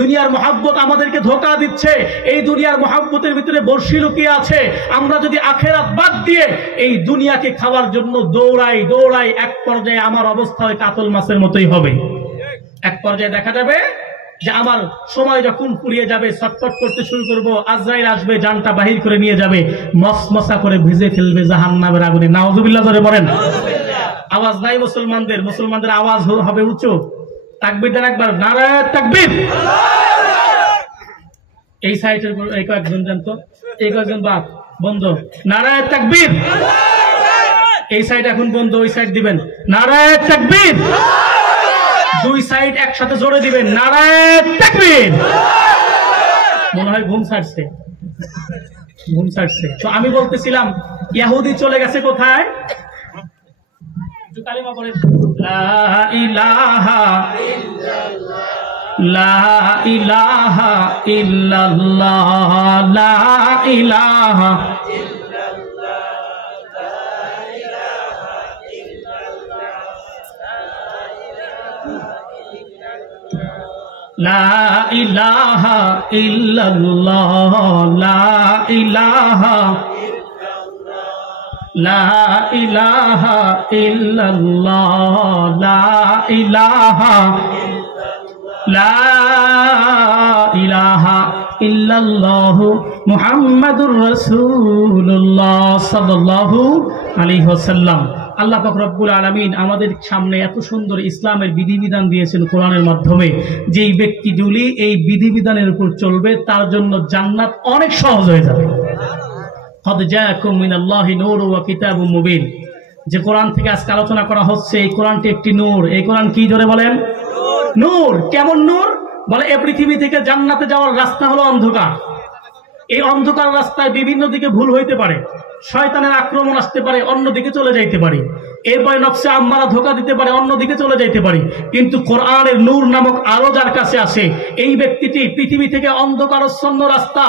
দুনিয়ার মহাব্বত আমাদেরকে ধোকা দিচ্ছে। এই দুনিয়ার মহাব্বতের ভিতরে বর্ষি লুকিয়ে আছে। আমরা যদি আখেরাত বাদ দিয়ে এই দুনিয়াকে খাওয়ার জন্য দৌড়াই দৌড়াই, এক পর্যায়ে আমার অবস্থা ওই কাতল মাছের মতোই হবে। এক পর্যায়ে দেখা যাবে যে আমার সময় যখন ফুরিয়ে যাবে, ছটফট করতে শুরু করব, আজরাইল আসবে, জানটা বাহির করে নিয়ে যাবে, মসমসা করে ভেজে ফেলবে জাহান্নামের আগুনে। নাউজুবিল্লাহ জোরে বলেন। আওয়াজ নাই মুসলমানদের, মুসলমানদের আওয়াজ হবে উঁচু। তাকবীর দেন একবার, নারায়ে তাকবীর। এই সাইডের এই কয়েকজন জানতো, এই কয়েকজন বাপ বন্ধ, নারায়ে তাকবীর। এই সাইড এখন বন্ধ, ওই সাইড দিবেন, নারায়ে তাকবীর। দুই সাইড একসাথে জোরে দিবেন, নারায়ে তাকবীর। মনে হয় ঘুম ছাড়ছে, ঘুম ছাড়ছে। তো আমি বলতেছিলাম, ইহুদি চলে গেছে কোথায়? কালিমা পড়ে, লা ইলাহা ইল্লাল্লাহ, লা ইলাহা ইল্লাল্লাহ, লা ইলাহা ইল্লাল্লাহ, লা ইলাহা ইল্লাল্লাহ, লা ইলাহা লা ইলাহা ইল্লাল্লাহ, লা ইলাহা লা ইলাহা ইল্লাল্লাহু মুহাম্মাদুর রাসূলুল্লাহ সাল্লাল্লাহু আলাইহি ওয়াসাল্লাম। আল্লাহ পাক রব্বুল আলামিন আমাদের সামনে এত সুন্দর ইসলামের বিধিবিধান দিয়েছেন কোরআনের মাধ্যমে। যেই ব্যক্তিগুলি এই বিধিবিধানের উপর চলবে তার জন্য জান্নাত অনেক সহজ হয়ে যাবে। কদ জাআকুম মিনাল্লাহি নূরুন ওয়া কিতাবুম মুবিন। যে কোরআন থেকে আজকে আলোচনা করা হচ্ছে, এই কোরআনটি একটি নূর। এই কোরআন কি জোরে বলেন? নূর। কেমন নূর? বলে এ পৃথিবী থেকে জান্নাতে যাওয়ার রাস্তা হলো অন্ধকার। এই অন্ধকার রাস্তায় বিভিন্ন দিকে ভুল হইতে পারে, শয়তানের আক্রমণ আসতে পারে, অন্যদিকে চলে যাইতে পারে, এরপরে নফসে আম্মারা ধোঁকা দিতে পারে, অন্যদিকে চলে যাইতে পারে। কিন্তু কোরআনের নূর নামক আলো যার কাছে আসে, এই ব্যক্তিটি পৃথিবী থেকে অন্ধকারাচ্ছন্ন রাস্তা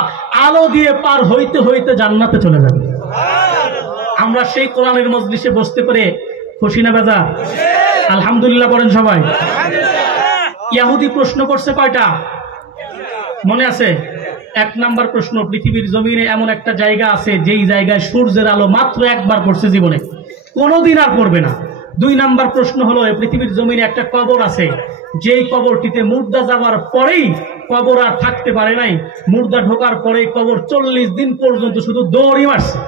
আলো দিয়ে পার হইতে হইতে জান্নাতে চলে যাবে। আমরা সেই কোরআনের মজলিসে বসতে পেরে খুশি না বেজা? আলহামদুলিল্লাহ বলেন সবাই। ইহুদি প্রশ্ন করছে কয়টা মনে আছে? 1 নাম্বার প্রশ্ন, পৃথিবীর জমিনে এমন একটা জায়গা আছে যেই জায়গায় সূর্যের আলো মাত্র একবার পড়ছে জীবনে, কোনোদিন আর পড়বে না। 2 নাম্বার প্রশ্ন হলো, পৃথিবীর জমিনে একটা কবর আছে যেই কবরটিতে মুর্দা যাওয়ার পরেই কবর আর থাকতে পারে নাই, মুর্দা ঢোকার পরেই কবর 40 দিন পর্যন্ত শুধু দৌড়ই মারছে,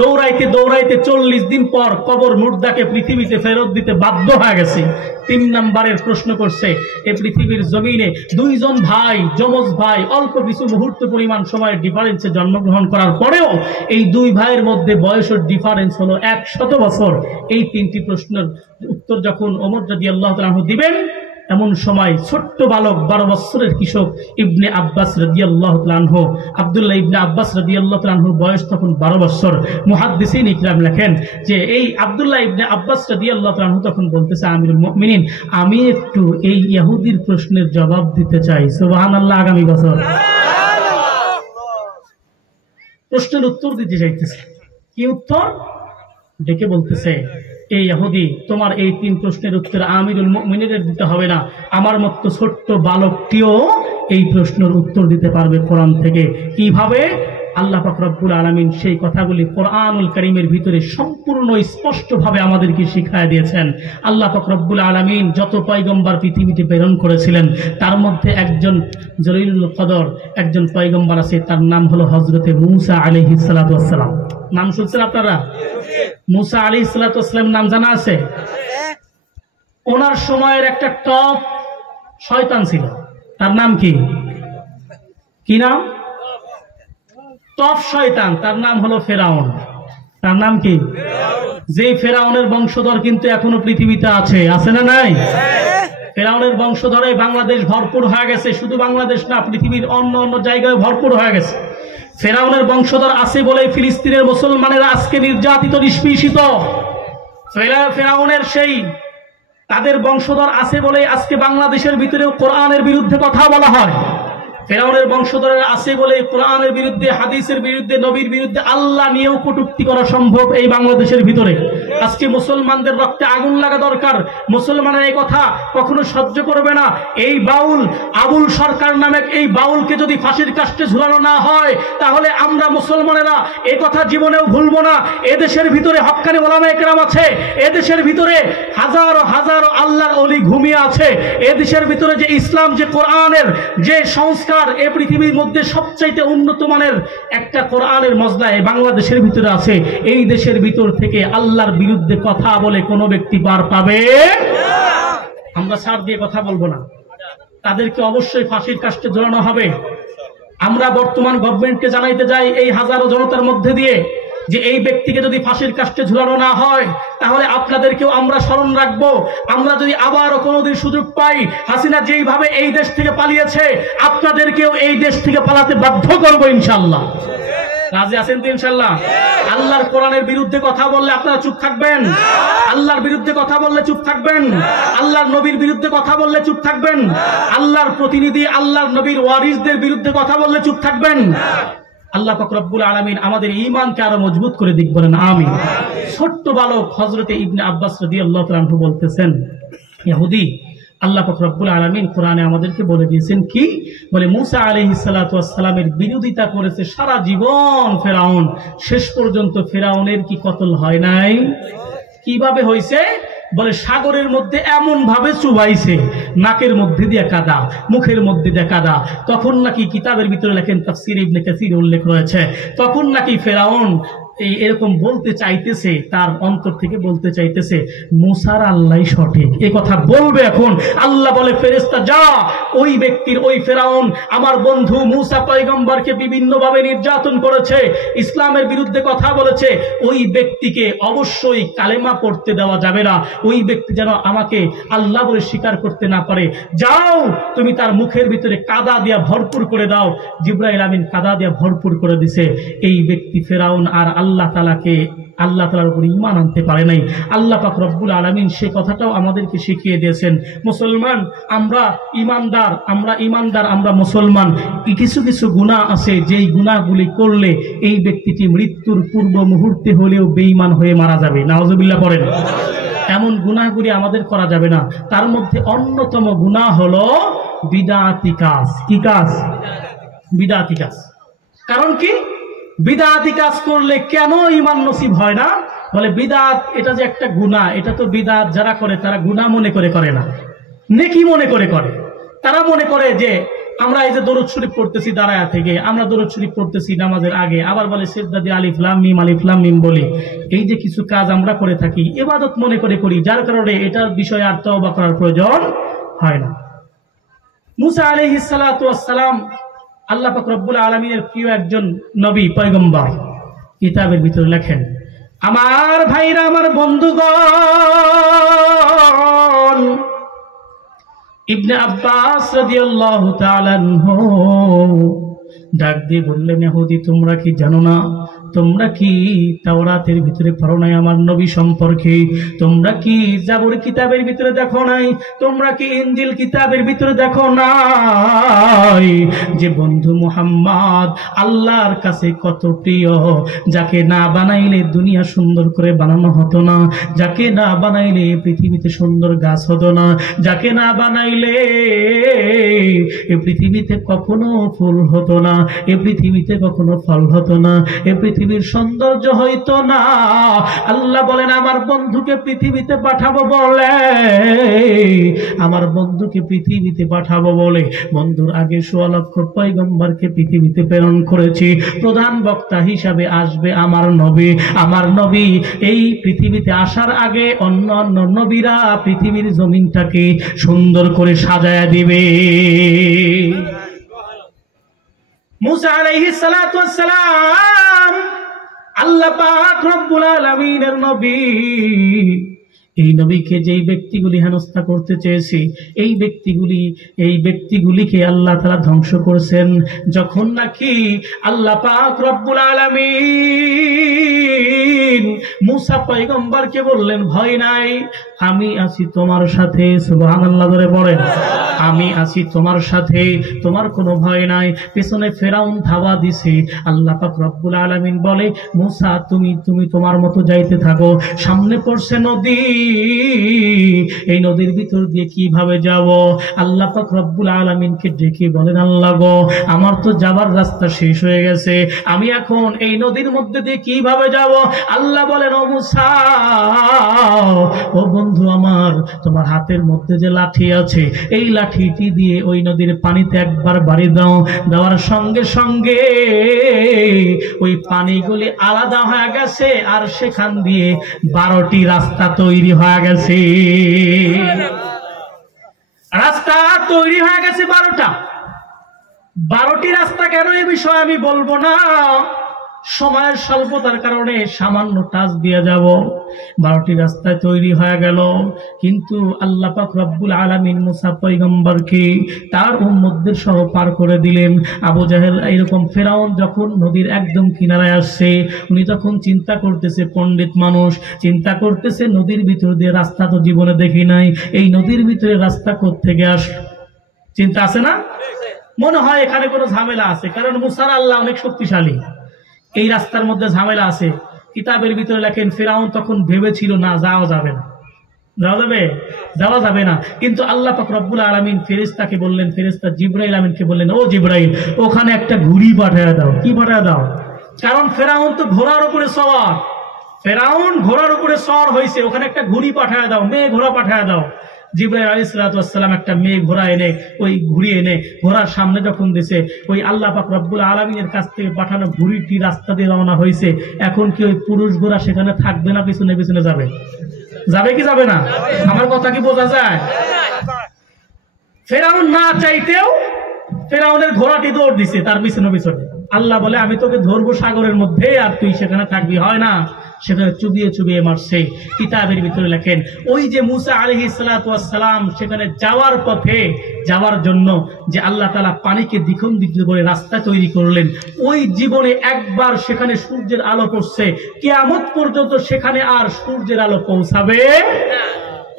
দৌড়াইতে দৌড়াইতে 40 দিন পর কবর মুর্দাকে পৃথিবীতে ফেরত দিতে বাধ্য হয়ে গেছে। 3 নাম্বারের প্রশ্ন করছে, এই পৃথিবীর জমিনে 2 জন ভাই, যমজ ভাই, অল্প কিছু মুহূর্ত পরিমাণ সময়ের ডিফারেন্সে জন্মগ্রহণ করার পরেও এই 2 ভাইয়ের মধ্যে বয়সের ডিফারেন্স হলো 100 বছর। এই 3টি প্রশ্নের উত্তর যখন ওমর রাদিয়াল্লাহু তাআলা দিবেন, এমন সময় ছোট্ট বালক 12 বছরের কিশোর ইবনে আব্বাস রাদিয়াল্লাহু তাআলা আনহু, আব্দুল্লাহ ইবনে আব্বাস রাদিয়াল্লাহু তাআলা আনহুর বয়স তখন 12 বছর। মুহাদ্দিসিন ইকরাম লেখেন যে এই আব্দুল্লাহ ইবনে আব্বাস রাদিয়াল্লাহু তাআলা আনহু তখন বলতেছে, আমিরুল মুমিনিন, আমি একটু এই ইহুদির প্রশ্নের জবাব দিতে চাই। সুবহানাল্লাহ। আগামী বছর প্রশ্নের উত্তর দিতে চাইতেছে। কি উত্তর? ডেকে বলতেছে, এই ইহুদি, তোমার এই 3 প্রশ্নের উত্তর আমিরুল মুমিনিনের দিতে হবে না, আমার মতো ছোট্ট বালকটিও এই প্রশ্নের উত্তর দিতে পারবে কোরআন থেকে। কিভাবে? আল্লাহ পাক রব্বুল আলামিন সেই কথাগুলি কোরআনুল কারীমের ভিতরে সম্পূর্ণ স্পষ্টভাবে আমাদেরকে শিখায় দিয়েছেন। আল্লাহ পাক রব্বুল আলামিন যত পয়গম্বর পৃথিবীতে প্রেরণ করেছিলেন তার মধ্যে একজন জলিলুল কদর একজন পয়গম্বর আছে, তার নাম হলো হযরতে মূসা আলাইহিস সালাতু ওয়াস সালাম। নাম শুনছেন আপনারা? মূসা আলাইহিস সালাতু ওয়াস সালাম নাম জানা আছে? ওনার সময়ের একটা টপ শয়তান ছিল, তার নাম কি? কি নাম? টপ শয়তান, তার নাম হলো ফেরাউন। তার নাম কি? যে ফেরাউনের বংশধর কিন্তু এখনো পৃথিবীতে আছে, আছে না নাই? ফেরাউনের বংশধরে বাংলাদেশ ভরপুর হয়ে গেছে, শুধু বাংলাদেশ না, পৃথিবীর অন্য অন্য জায়গায় ভরপুর হয়ে গেছে। ফেরাউনের বংশধর আছে বলে ফিলিস্তিনের মুসলমানেরা আজকে নির্যাতিত, নিষ্পেষিত। ফেরাউনের সেই তাদের বংশধর আছে বলে আজকে বাংলাদেশের ভিতরেও কোরআনের বিরুদ্ধে কথা বলা হয়। ফেরাউনের বংশধরেরা আছে বলে কোরআনের বিরুদ্ধে, হাদিসের বিরুদ্ধে, নবীর বিরুদ্ধে, আল্লাহ নিয়েও কটূক্তি করা সম্ভব এই বাংলাদেশের ভিতরে। আজকে মুসলমানদের রক্তে আগুন লাগা দরকার। মুসলমানের এই কথা কখনো সহ্য করবে না। এই বাউল আবুল সরকার নামে এই বাউলকে যদি ফাঁসির কাস্টে ঝুলানো না হয়, তাহলে আমরা মুসলমানেরা এই কথা জীবনেও ভুলবো না। এদেশের ভিতরে হক্কানি ওলামায়ে কেরাম আছে, এদেশের ভিতরে হাজারো হাজারো আল্লাহর ওলি ঘুমিয়ে আছে। এদেশের ভিতরে যে ইসলাম, যে কোরআনের যে সংস্কার, এই পৃথিবীর মধ্যে সবচাইতে উন্নত মানের একটা কোরআনের মজলা এই বাংলাদেশের ভিতরে আছে। এই দেশের ভিতর থেকে আল্লাহর বিরুদ্ধে কথা বলে কোনো ব্যক্তি পার পাবে না। আমরা ছাড় দিয়ে কথা বলবো না, তাদেরকে অবশ্যই ফাঁসির কাস্টে ঝোলানো হবে। আমরা বর্তমান গভর্নমেন্টকে জানাইতে যাই এই হাজারো জনতার মধ্যে দিয়ে যে এই ব্যক্তিকে যদি ফাঁসির কাস্টে ঝুলানো না হয়, তাহলে আপনাদেরকেও আমরা স্মরণ রাখবো। আমরা যদি আবারও কোনোদিন সুযোগ পাই, হাসিনা যেইভাবে এই দেশ থেকে পালিয়েছে, আপনাদেরকেও এই দেশ থেকে পালাতে বাধ্য করবো ইনশাল্লাহ। রাজি আছেন তো ইনশাল্লাহ? আল্লাহর কোরআনের বিরুদ্ধে কথা বললে আপনারা চুপ থাকবেন? আল্লাহর বিরুদ্ধে কথা বললে চুপ থাকবেন? আল্লাহর নবীর বিরুদ্ধে কথা বললে চুপ থাকবেন? আল্লাহর প্রতিনিধি, আল্লাহর নবীর ওয়ারিসদের বিরুদ্ধে কথা বললে চুপ থাকবেন? আল্লাহ পাক রব্বুল আলামিন আমাদের ঈমানকে আরো মজবুত করে দিক, বলেন আমিন। ছোট্ট বালক হযরতে ইবনে আব্বাস রাদিয়াল্লাহু তাআলা আনহু বলতেছেন, ইহুদি, আল্লাহ পাক রব্বুল আলামিন কোরআনে আমাদেরকে বলে দিয়েছেন কি? বলে মূসা আলাইহিস সালাতু ওয়াস সালামের বিরোধিতা করেছে সারা জীবন ফেরাউন, শেষ পর্যন্ত ফেরাউনের কি কতল হয় নাই? কিভাবে হয়েছে? বলে সাগরের মধ্যে এমন ভাবে চুবাইছে, নাকের মধ্যে দিয়ে কাদা, মুখের মধ্যে দিয়ে কাদা। তখন নাকি কিতাবের ভিতরে লেখেন, তাফসীর ইবনে কাসীর উল্লেখ রয়েছে, তখন নাকি ফেরাউন এরকম বলতে চাইতেছে, তার অন্তর থেকে বলতে চাইতেছে মূসার আল্লাহ সঠিক। এই কথা বলবে এখন। আল্লাহ বলে, ফেরেশতা যা, ওই ব্যক্তির, ওই ফেরাউন আমার বন্ধু মূসা পয়গম্বরকে বিভিন্নভাবে নির্যাতন করেছে, ইসলামের বিরুদ্ধে কথা বলেছে, ওই ব্যক্তিকে অবশ্যই কালেমা পড়তে দেওয়া যাবে না। ওই ব্যক্তি যেন আমাকে আল্লাহ বলে স্বীকার করতে না পারে। যাও, তুমি তার মুখের ভিতরে কাদা দিয়া ভরপুর করে দাও। জিবরাইল আমিন কাদা দিয়া ভরপুর করে দিছে। এই ব্যক্তি ফেরাউন আর আল্লাহ তাআলাকে আল্লাহ তাআলার উপর ঈমান আনতে পারে নাই। আল্লাহ পাক রব্বুল আলামিন সে কথাটাও আমাদেরকে শিখিয়ে দিয়েছেন। মুসলমান আমরা ঈমানদার, আমরা মুসলমান। কিছু কিছু গুনাহ আছে যেই গুনাহগুলি করলে এই ব্যক্তিটি মৃত্যুর পূর্ব মুহূর্তে হলেও বেঈমান হয়ে মারা যাবে। নাউজুবিল্লাহ পড়েন। এমন গুনাহগুলি আমাদের করা যাবে না। তার মধ্যে অন্যতম গুনাহ হলো বিদআতি কাজ। কি কাজ? বিদআতি কাজ। কারণ কি? বিদআতি কাজ করলে কেন ঈমান নসিব হয় না? বলে বিদআত এটা যে একটা গুনাহ, এটা তো বিদআত যারা করে তারা গুনাহ মনে করে না, নেকি মনে করে। তারা মনে করে যে আমরা এই যে দরুদ শরীফ পড়তেছি দাঁড়ায়া থেকে, আমরা দরুদ শরীফ পড়তেছি নামাজের আগে, আবার বলে সিজদা দিয়ে আলিফ লাম মিম বলি। এই যে কিছু কাজ আমরা করে থাকি ইবাদত মনে করে করি, যার কারণে এটার বিষয়ে আর তওবা করার প্রয়োজন হয় না। মুসা আলাইহিস সালাতু ওয়াস সালাম আল্লাহ পাক রব্বুল আলামিনের প্রিয় একজন নবী পয়গম্বর। কিতাবের ভিতরে লেখেন, আমার ভাইরা, আমার বন্ধুগণ, ইবনে আব্বাস রাদিয়াল্লাহু তাআলা আনহু ডাক দিয়ে বললেন, ইহুদি তোমরা কি জানো না? তোমরা কি তাওরাতের ভিতরে পড়ো নাই আমার নবী সম্পর্কে? তোমরা কি জাবুর কিতাবের ভিতরে দেখো নাই? তোমরা কি ইনজিল কিতাবের ভিতরে দেখো নাই যে বন্ধু মুহাম্মদ আল্লাহর কাছে কত প্রিয়, যাকে না বানাইলে দুনিয়া সুন্দর করে বানানো হতো না, যাকে না বানাইলে পৃথিবীতে সুন্দর গাছ হতো না, যাকে না বানাইলে এই পৃথিবীতে কখনো ফুল হতো না, এই পৃথিবীতে কখনো ফল হতো না, এই পৃথিবীর সৌন্দর্য হইতো না। আল্লাহ বলেন আমার বন্ধুকে পৃথিবীতে পাঠাবো বলে, আমার বন্ধুকে পৃথিবীতে পাঠাবো বলে বন্ধুর আগে ১৬ লক্ষ পয়গম্বরকে পৃথিবীতে প্রেরণ করেছি। প্রধান বক্তা হিসাবে আসবে আমার নবী। আমার নবী এই পৃথিবীতে আসার আগে অন্য অন্য নবীরা পৃথিবীর জমিনটাকে সুন্দর করে সাজায়া দিবে। মুসা আলাইহিস সালাতু ওয়াস সালাম আল্লাহ পাক রব্বুল আলামিনের নবী। এই নবীকে যেই ব্যক্তিগুলি হেনস্থা করতে চেয়েছে এই ব্যক্তিগুলিকে আল্লাহ তাআলা ধ্বংস করেছেন। যখন নাকি আল্লাহ পাক রব্বুল আলামিন মুসা পয়গম্বরকে বললেন, ভয় নাই, আমি আছি তোমার সাথে। সুবহানাল্লাহ ধরে পড়েন, আমি আছি তোমার সাথে, তোমার কোনো ভয় নাই। পেছনে ফেরাউন ধাওয়া দিছে। আল্লাহ পাক রব্বুল আলামিন বলে, মুসা তুমি তোমার মতো যাইতে থাকো। সামনে পড়ছে নদী, এই নদীর ভিতর দিয়ে কিভাবে যাব? আল্লাহ পাক রব্বুল আলামিনকে ডেকে বলেন, আল্লাহ গো, আমার তো যাবার রাস্তা শেষ হয়ে গেছে, আমি এখন এই নদীর মধ্যে দিয়ে কিভাবে যাব? আল্লাহ বলেন, ও মুসা, ও বন্ধু আমার, তোমার হাতের মধ্যে যে লাঠি আছে এই লাঠিটি দিয়ে ওই নদীর পানিতে একবার বাড়ি দাও। দেওয়ার সঙ্গে সঙ্গে ওই পানিগুলি আলাদা হয়ে গেছে আর সেখান দিয়ে 12টি রাস্তা তৈরি হয়ে গেছে। রাস্তা তৈরি হয়ে গেছে 12টি রাস্তা। কেন এই বিষয়ে আমি বলবো না, সময়ের স্বল্পতার কারণে সামান্য টাচ দিয়ে যাব। 12টি রাস্তায় তৈরি হয়ে গেল, কিন্তু আল্লাহ পাক রব্বুল আলামিন মুসা পয়গম্বরকে তার উম্মতদের সহ পার করে দিলেন। আবু জাহেল এরকম ফেরাউন যখন নদীর একদম কিনারায় আসছে, উনি তখন চিন্তা করতেছে, পণ্ডিত মানুষ চিন্তা করতেছে, নদীর ভিতর দিয়ে রাস্তা তো জীবনে দেখি নাই, এই নদীর ভিতরে রাস্তা কোত্থেকে আসলো? চিন্তা আছে না? মনে হয় এখানে কোনো ঝামেলা আছে, কারণ মুসার আল্লাহ অনেক শক্তিশালী, এই রাস্তার মধ্যে ঝামেলা আছে। কিতাবের ভিতরে লেখেন ফেরাউন তখন ভেবেছিল না যাওয়া যাবে না, যাওয়া যাবে না। কিন্তু আল্লাহ পাক রব্বুল আলামিন ফেরেশতাকে বললেন, ফেরেশতা জিবরাইল আমিনকে বললেন, ও জিবরাইল, ওখানে একটা ঘুড়ি পাঠিয়ে দাও। কি পাঠিয়ে দাও? কারণ ফেরাউন তো ঘোড়ার উপরে সওয়ার, ফেরাউন ঘোড়ার উপরে সওয়ার হয়েছে, ওখানে একটা ঘুড়ি পাঠিয়ে দাও, মেয়ে ঘোড়া পাঠিয়ে দাও। জিবরাইল আলাইহিস সালাতু ওয়াস সালাম একটা মেয়ে ঘোড়া এনে, ওই ঘুড়ি এনে ঘোড়ার সামনে যখন দিছে, ওই আল্লাহ পাক রব্বুল আলামিনের কাছ থেকে পাঠানো ঘুড়িটি রাস্তা দিয়ে রওনা হয়েছে। এখন কি ওই পুরুষ ঘোড়া সেখানে থাকবে না পিছনে পিছনে যাবে? যাবে কি যাবে না? আমার কথা কি বোঝা যায়? ফেরাউন না চাইতেও ফেরাউনের ঘোড়াটি দৌড় দিছে তার পিছনে পিছনে। আল্লাহ বলে, আমি তোকে ধরবো সাগরের মধ্যে আর তুই সেখানে থাকবি। হয় না? সেখানে চুবিয়ে চুবিয়ে মারছে। কিতাবের ভিতরে লেখেন ওই যে মুসা আলাইহিস সালাতু ওয়াস সালাম সেখানে যাওয়ার পথে যাওয়ার জন্য যে আল্লাহ তাআলা পানিকে দ্বিখণ্ডিত করে রাস্তা তৈরি করলেন, ওই জীবনে একবার সেখানে সূর্যের আলো পড়ছে, কিয়ামত পর্যন্ত সেখানে আর সূর্যের আলো পৌঁছাবে না।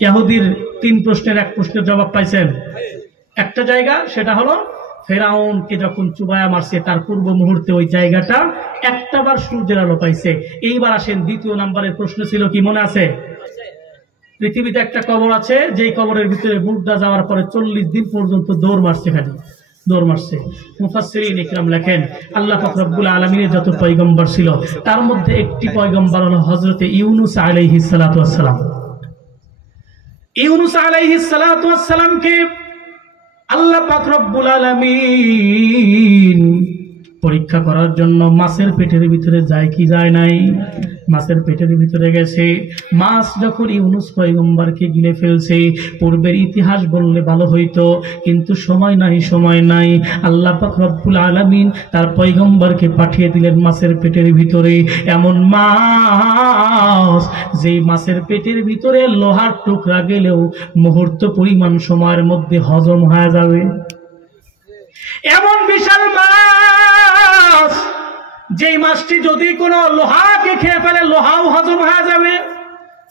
ইহুদির 3 প্রশ্নের 1 প্রশ্নের জবাব পাইছেন। একটা জায়গা সেটা হলো ফেরাউনকে যখন চুবায়া মারছে তার পূর্ব মুহূর্তে ওই জায়গাটা একটাবার সূর্যের আলো পাইছে। এইবার আসেন 2য় নাম্বারের প্রশ্ন ছিল কি মনে আছে? পৃথিবীতে একটা কবর আছে যেই কবরের ভিতরে মুর্দা যাওয়ার পরে 40 দিন পর্যন্ত দৌড় মারছে, খালি দৌড় মারছে। মুফাসসিরিন ইকরাম লেখেন আল্লাহ পাক রব্বুল আলামিনের যত পয়গম্বর ছিল তার মধ্যে একটি পয়গম্বর হলো হযরতে ইউনূস আলাইহিস সালাতু ওয়াস সালাম। ইউনূস আলাইহিস সালাতু ওয়াস সালামকে আল্লাহ পাক রব্বুল আলামিন পরীক্ষা করার জন্য মাছের পেটের ভিতরে যায় কি যায় নাই? মাছের পেটের ভিতরে গেছে। মাছ যখন ইউনূস পয়গম্বরকে গিলে ফেলছে, পূর্বের ইতিহাস বললে ভালো হইতো, কিন্তু সময় নাই। আল্লাহ পাক রব্বুল আলামিন তার পয়গম্বরকে পাঠিয়ে দিলেন মাছের পেটের ভিতরে এমন মাছ, যেই মাছের পেটের ভিতরে লোহার টুকরা গেলেও মুহূর্ত পরিমাণ সময়ের মধ্যে হজম হয়ে যাবে। এমন বিশাল মাছ, যেই মাছটি যদি কোনো লোহাকে খেয়ে ফেলে লোহাও হজম হয়ে যাবে।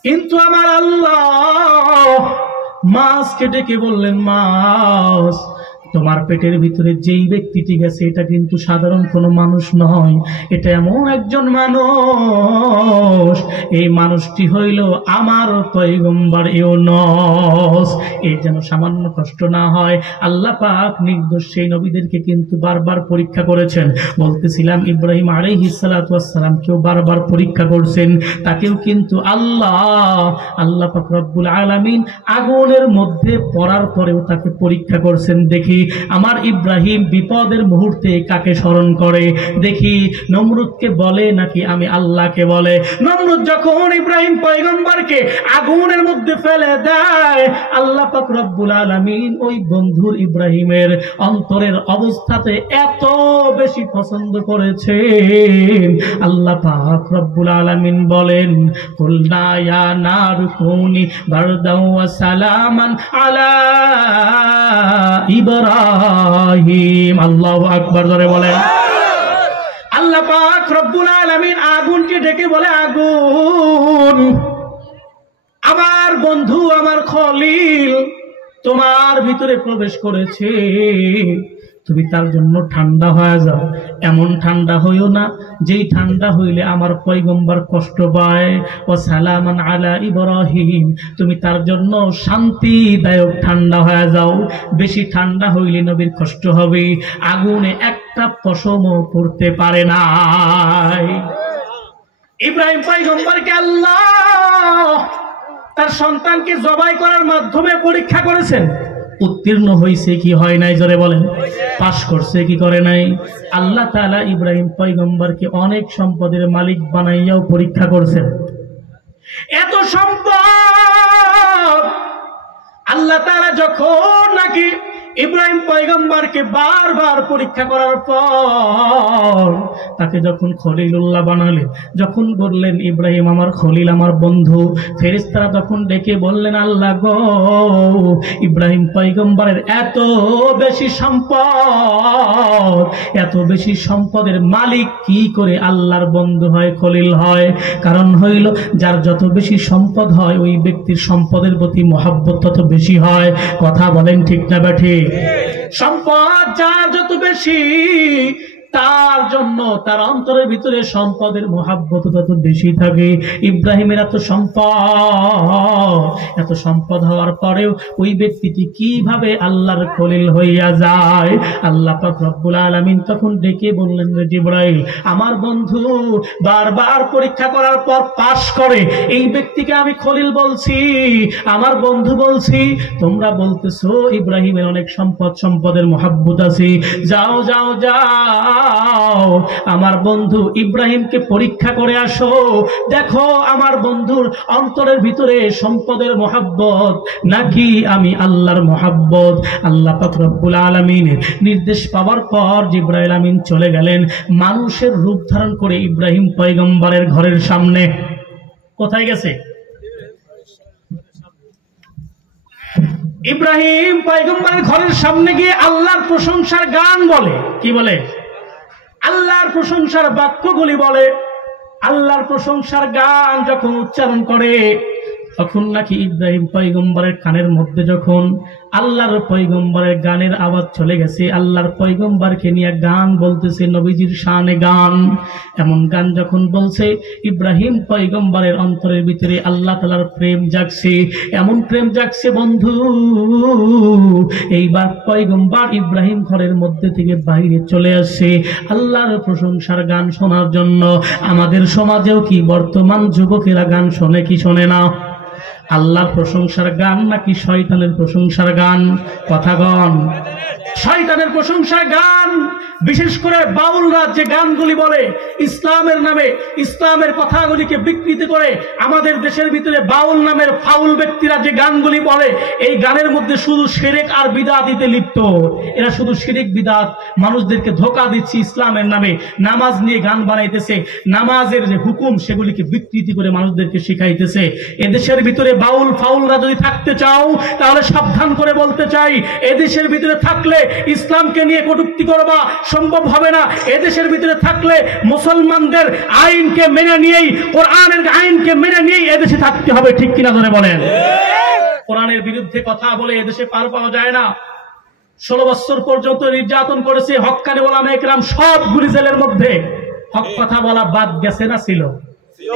কিন্তু আমার আল্লাহ মাছকে ডেকে বললেন, মাছ তোমার পেটের ভিতরে যেই ব্যক্তিটি গেছে এটা কিন্তু সাধারণ কোনো মানুষ নয়, এটা এমন একজন মানুষ, এই মানুষটি হইল আমার পয়গম্বর ইউনূস। এর যেন সামান্য কষ্ট না হয়, আল্লাহ পাক নির্দোষ সেই নবীদেরকে কিন্তু বারবার পরীক্ষা করেছেন। বলতেছিলাম ইব্রাহিম আলাইহিস সালাতু ওয়াস সালামকেও বারবার পরীক্ষা করছেন, তাকেও কিন্তু আল্লাহ পাক রব্বুল আলামিন আগুনের মধ্যে পড়ার পরেও তাকে পরীক্ষা করছেন। দেখি আমার ইব্রাহিম বিপদের মুহূর্তে কাকে স্মরণ করে, দেখি নমরুদকে বলে নাকি আমি আল্লাহকে বলে। নমরুদ যখন ইব্রাহিম পয়গম্বরকে আগুনের মধ্যে ফেলে দেয়, আল্লাহ পাক রব্বুল আলামিন ওই বন্ধুর ইব্রাহিমের অন্তরের অবস্থাতে এত বেশি পছন্দ করেছেন, আল্লাহ পাক রব্বুল আলামিন বলেন কুলনা ইয়া নারু কুনি বারদাও ওয়া সালামান আলা ইব্রাহিম। আল্লাহু আকবার জোরে বলেন। আল্লাহ পাক রব্বুল আলামিন আগুনকে ডেকে বলে, আগুন আমার বন্ধু আমার খলিল তোমার ভিতরে প্রবেশ করেছে, তুমি তার জন্য ঠান্ডা হয়ে যাও। এমন ঠান্ডা হইও না যেই ঠান্ডা হইলে আমার পয়গম্বর কষ্ট পায়। ও সালামান আলা ইব্রাহিম, তুমি তার জন্য শান্তিদায়ক ঠান্ডা হয়ে যাও। বেশি ঠান্ডা হইলে নবীর কষ্ট হবে, আগুনে একটা পশমও পড়তে পারে না। ইব্রাহিম পয়গম্বরকে আল্লাহ তার সন্তানকে জবাই করার মাধ্যমে পরীক্ষা করেছেন। উত্তীর্ণ হয়েছে কি হয় নাই জোরে বলেন? পাশ করছে কি করে নাই? আল্লাহ তাআলা ইব্রাহিম পয়গম্বরকে অনেক সম্পদের মালিক বানাইয়াও পরীক্ষা করছেন। এত সম্পদ আল্লাহ তাআলা যখন নাকি ইব্রাহিম পয়গম্বরকে বারবার পরীক্ষা করার পর তাকে যখন খলিলুল্লাহ বানালেন, যখন বললেন ইব্রাহিম আমার খলিল আমার বন্ধু, ফেরেশতারা তখন ডেকে বললেন আল্লাহ গো, ইব্রাহিম পয়গম্বরের এত বেশি সম্পদ, এত বেশি সম্পদের মালিক কি করে আল্লাহর বন্ধু হয়, খলিল হয়? কারণ হইল যার যত বেশি সম্পদ হয় ওই ব্যক্তির সম্পদের প্রতি মহব্বত তত বেশি হয়। কথা বলেন ঠিক না ব্যাঠি? সম্পদ যার যত বেশি তার জন্য তার অন্তরের ভিতরে সম্পদের মহাব্বত তত বেশি থাকে। ইব্রাহিমের এত সম্পদ হওয়ার পরেও ওই ব্যক্তিটি কিভাবে আল্লাহর খলিল হইয়া যায়? আল্লাহ পাক রব্বুল আলামিন তখন ডেকে বললেন জিবরাইল আমার বন্ধু বারবার পরীক্ষা করার পর পাশ করে এই ব্যক্তিকে আমি খলিল বলছি, আমার বন্ধু বলছি। তোমরা বলতেছো ইব্রাহিমের অনেক সম্পদের মহাব্বত আছে, যাও যাও যাও আমার বন্ধু ইব্রাহিমকে পরীক্ষা করে আসো, দেখো আমার বন্ধুর অন্তরের ভিতরে সম্পদের মহাব্বত নাকি আমি আল্লাহর মহাব্বত। আল্লাহ পাক রব্বুল আলামিনের নির্দেশ পাওয়ার পর জিবরাইল আমিন চলে গেলেন মানুষের রূপ ধারণ করে ইব্রাহিম পয়গম্বরের ঘরের সামনে। কোথায় গেছে? ইব্রাহিম পয়গম্বরের ঘরের সামনে গিয়ে আল্লাহর প্রশংসার গান বলে। কি বলে? আল্লাহর প্রশংসার বাক্যগুলি বলে। আল্লাহর প্রশংসার গান যখন উচ্চারণ করে, তখন নাকি ইব্রাহিম পয়গম্বরের কানের মধ্যে যখন আল্লাহর পয়গম্বরের গানের আওয়াজ চলে গেছে, আল্লাহর পয়গম্বরকে নিয়ে গান বলতেছে, নবীজির শানে গান। এমন গান যখন বলছে, ইব্রাহিম পয়গম্বরের অন্তরের ভিতরে আল্লাহ তাআলার প্রেম জাগছে, এমন প্রেম জাগছে বন্ধু। এইবার পয়গম্বর ইব্রাহিম ঘরের মধ্যে থেকে বাইরে চলে আসছে আল্লাহর প্রশংসার গান শোনার জন্য। আমাদের সমাজেও কি বর্তমান যুবকেরা গান শোনে কি শোনে না? আল্লাহর প্রশংসার গান নাকি শয়তানের প্রশংসার গান? কথাগণ, শয়তানের প্রশংসার গান। বিশেষ করে বাউলরা যে গানগুলি বলে ইসলামের নামে, ইসলামের কথাগুলিকে বিকৃতি করে, আমাদের দেশের ভিতরে বাউল নামের ফাউল ব্যক্তিরা যে গানগুলি বলে, এই গানের মধ্যে শুধু শিরক আর বিদআতিতে লিপ্ত। এরা শুধু শিরক বিদআত, মানুষদেরকে ধোঁকা দিচ্ছে ইসলামের নামে। নামাজ নিয়ে গান বানাইতেছে, নামাজের যে হুকুম সেগুলিকে বিকৃতি করে মানুষদেরকে শিখাইতেছে। এদেশের ভিতরে বাউল ফাউলরা যদি থাকতে চাও, তাহলে সাবধান করে বলতে চাই, এদেশের ভিতরে থাকলে ইসলামকে নিয়ে কটূক্তি করবা সম্ভব হবে না। এদেশের ভিতরে থাকলে মুসলমানদের আইনকে মেনে নিয়েই, কোরআনের আইনকে মেনে নিয়েই এদেশে থাকতে হবে। ঠিক কিনা ধরে বলেন? কোরআনের বিরুদ্ধে কথা বলে এদেশে পার পাওয়া যায় না। 16 বছর পর্যন্ত নির্যাতন করেছে হক্কানি ওলামা একরাম, সবগুলি জেলের মধ্যে। হক কথা বলা বাদ গেছে না ছিল?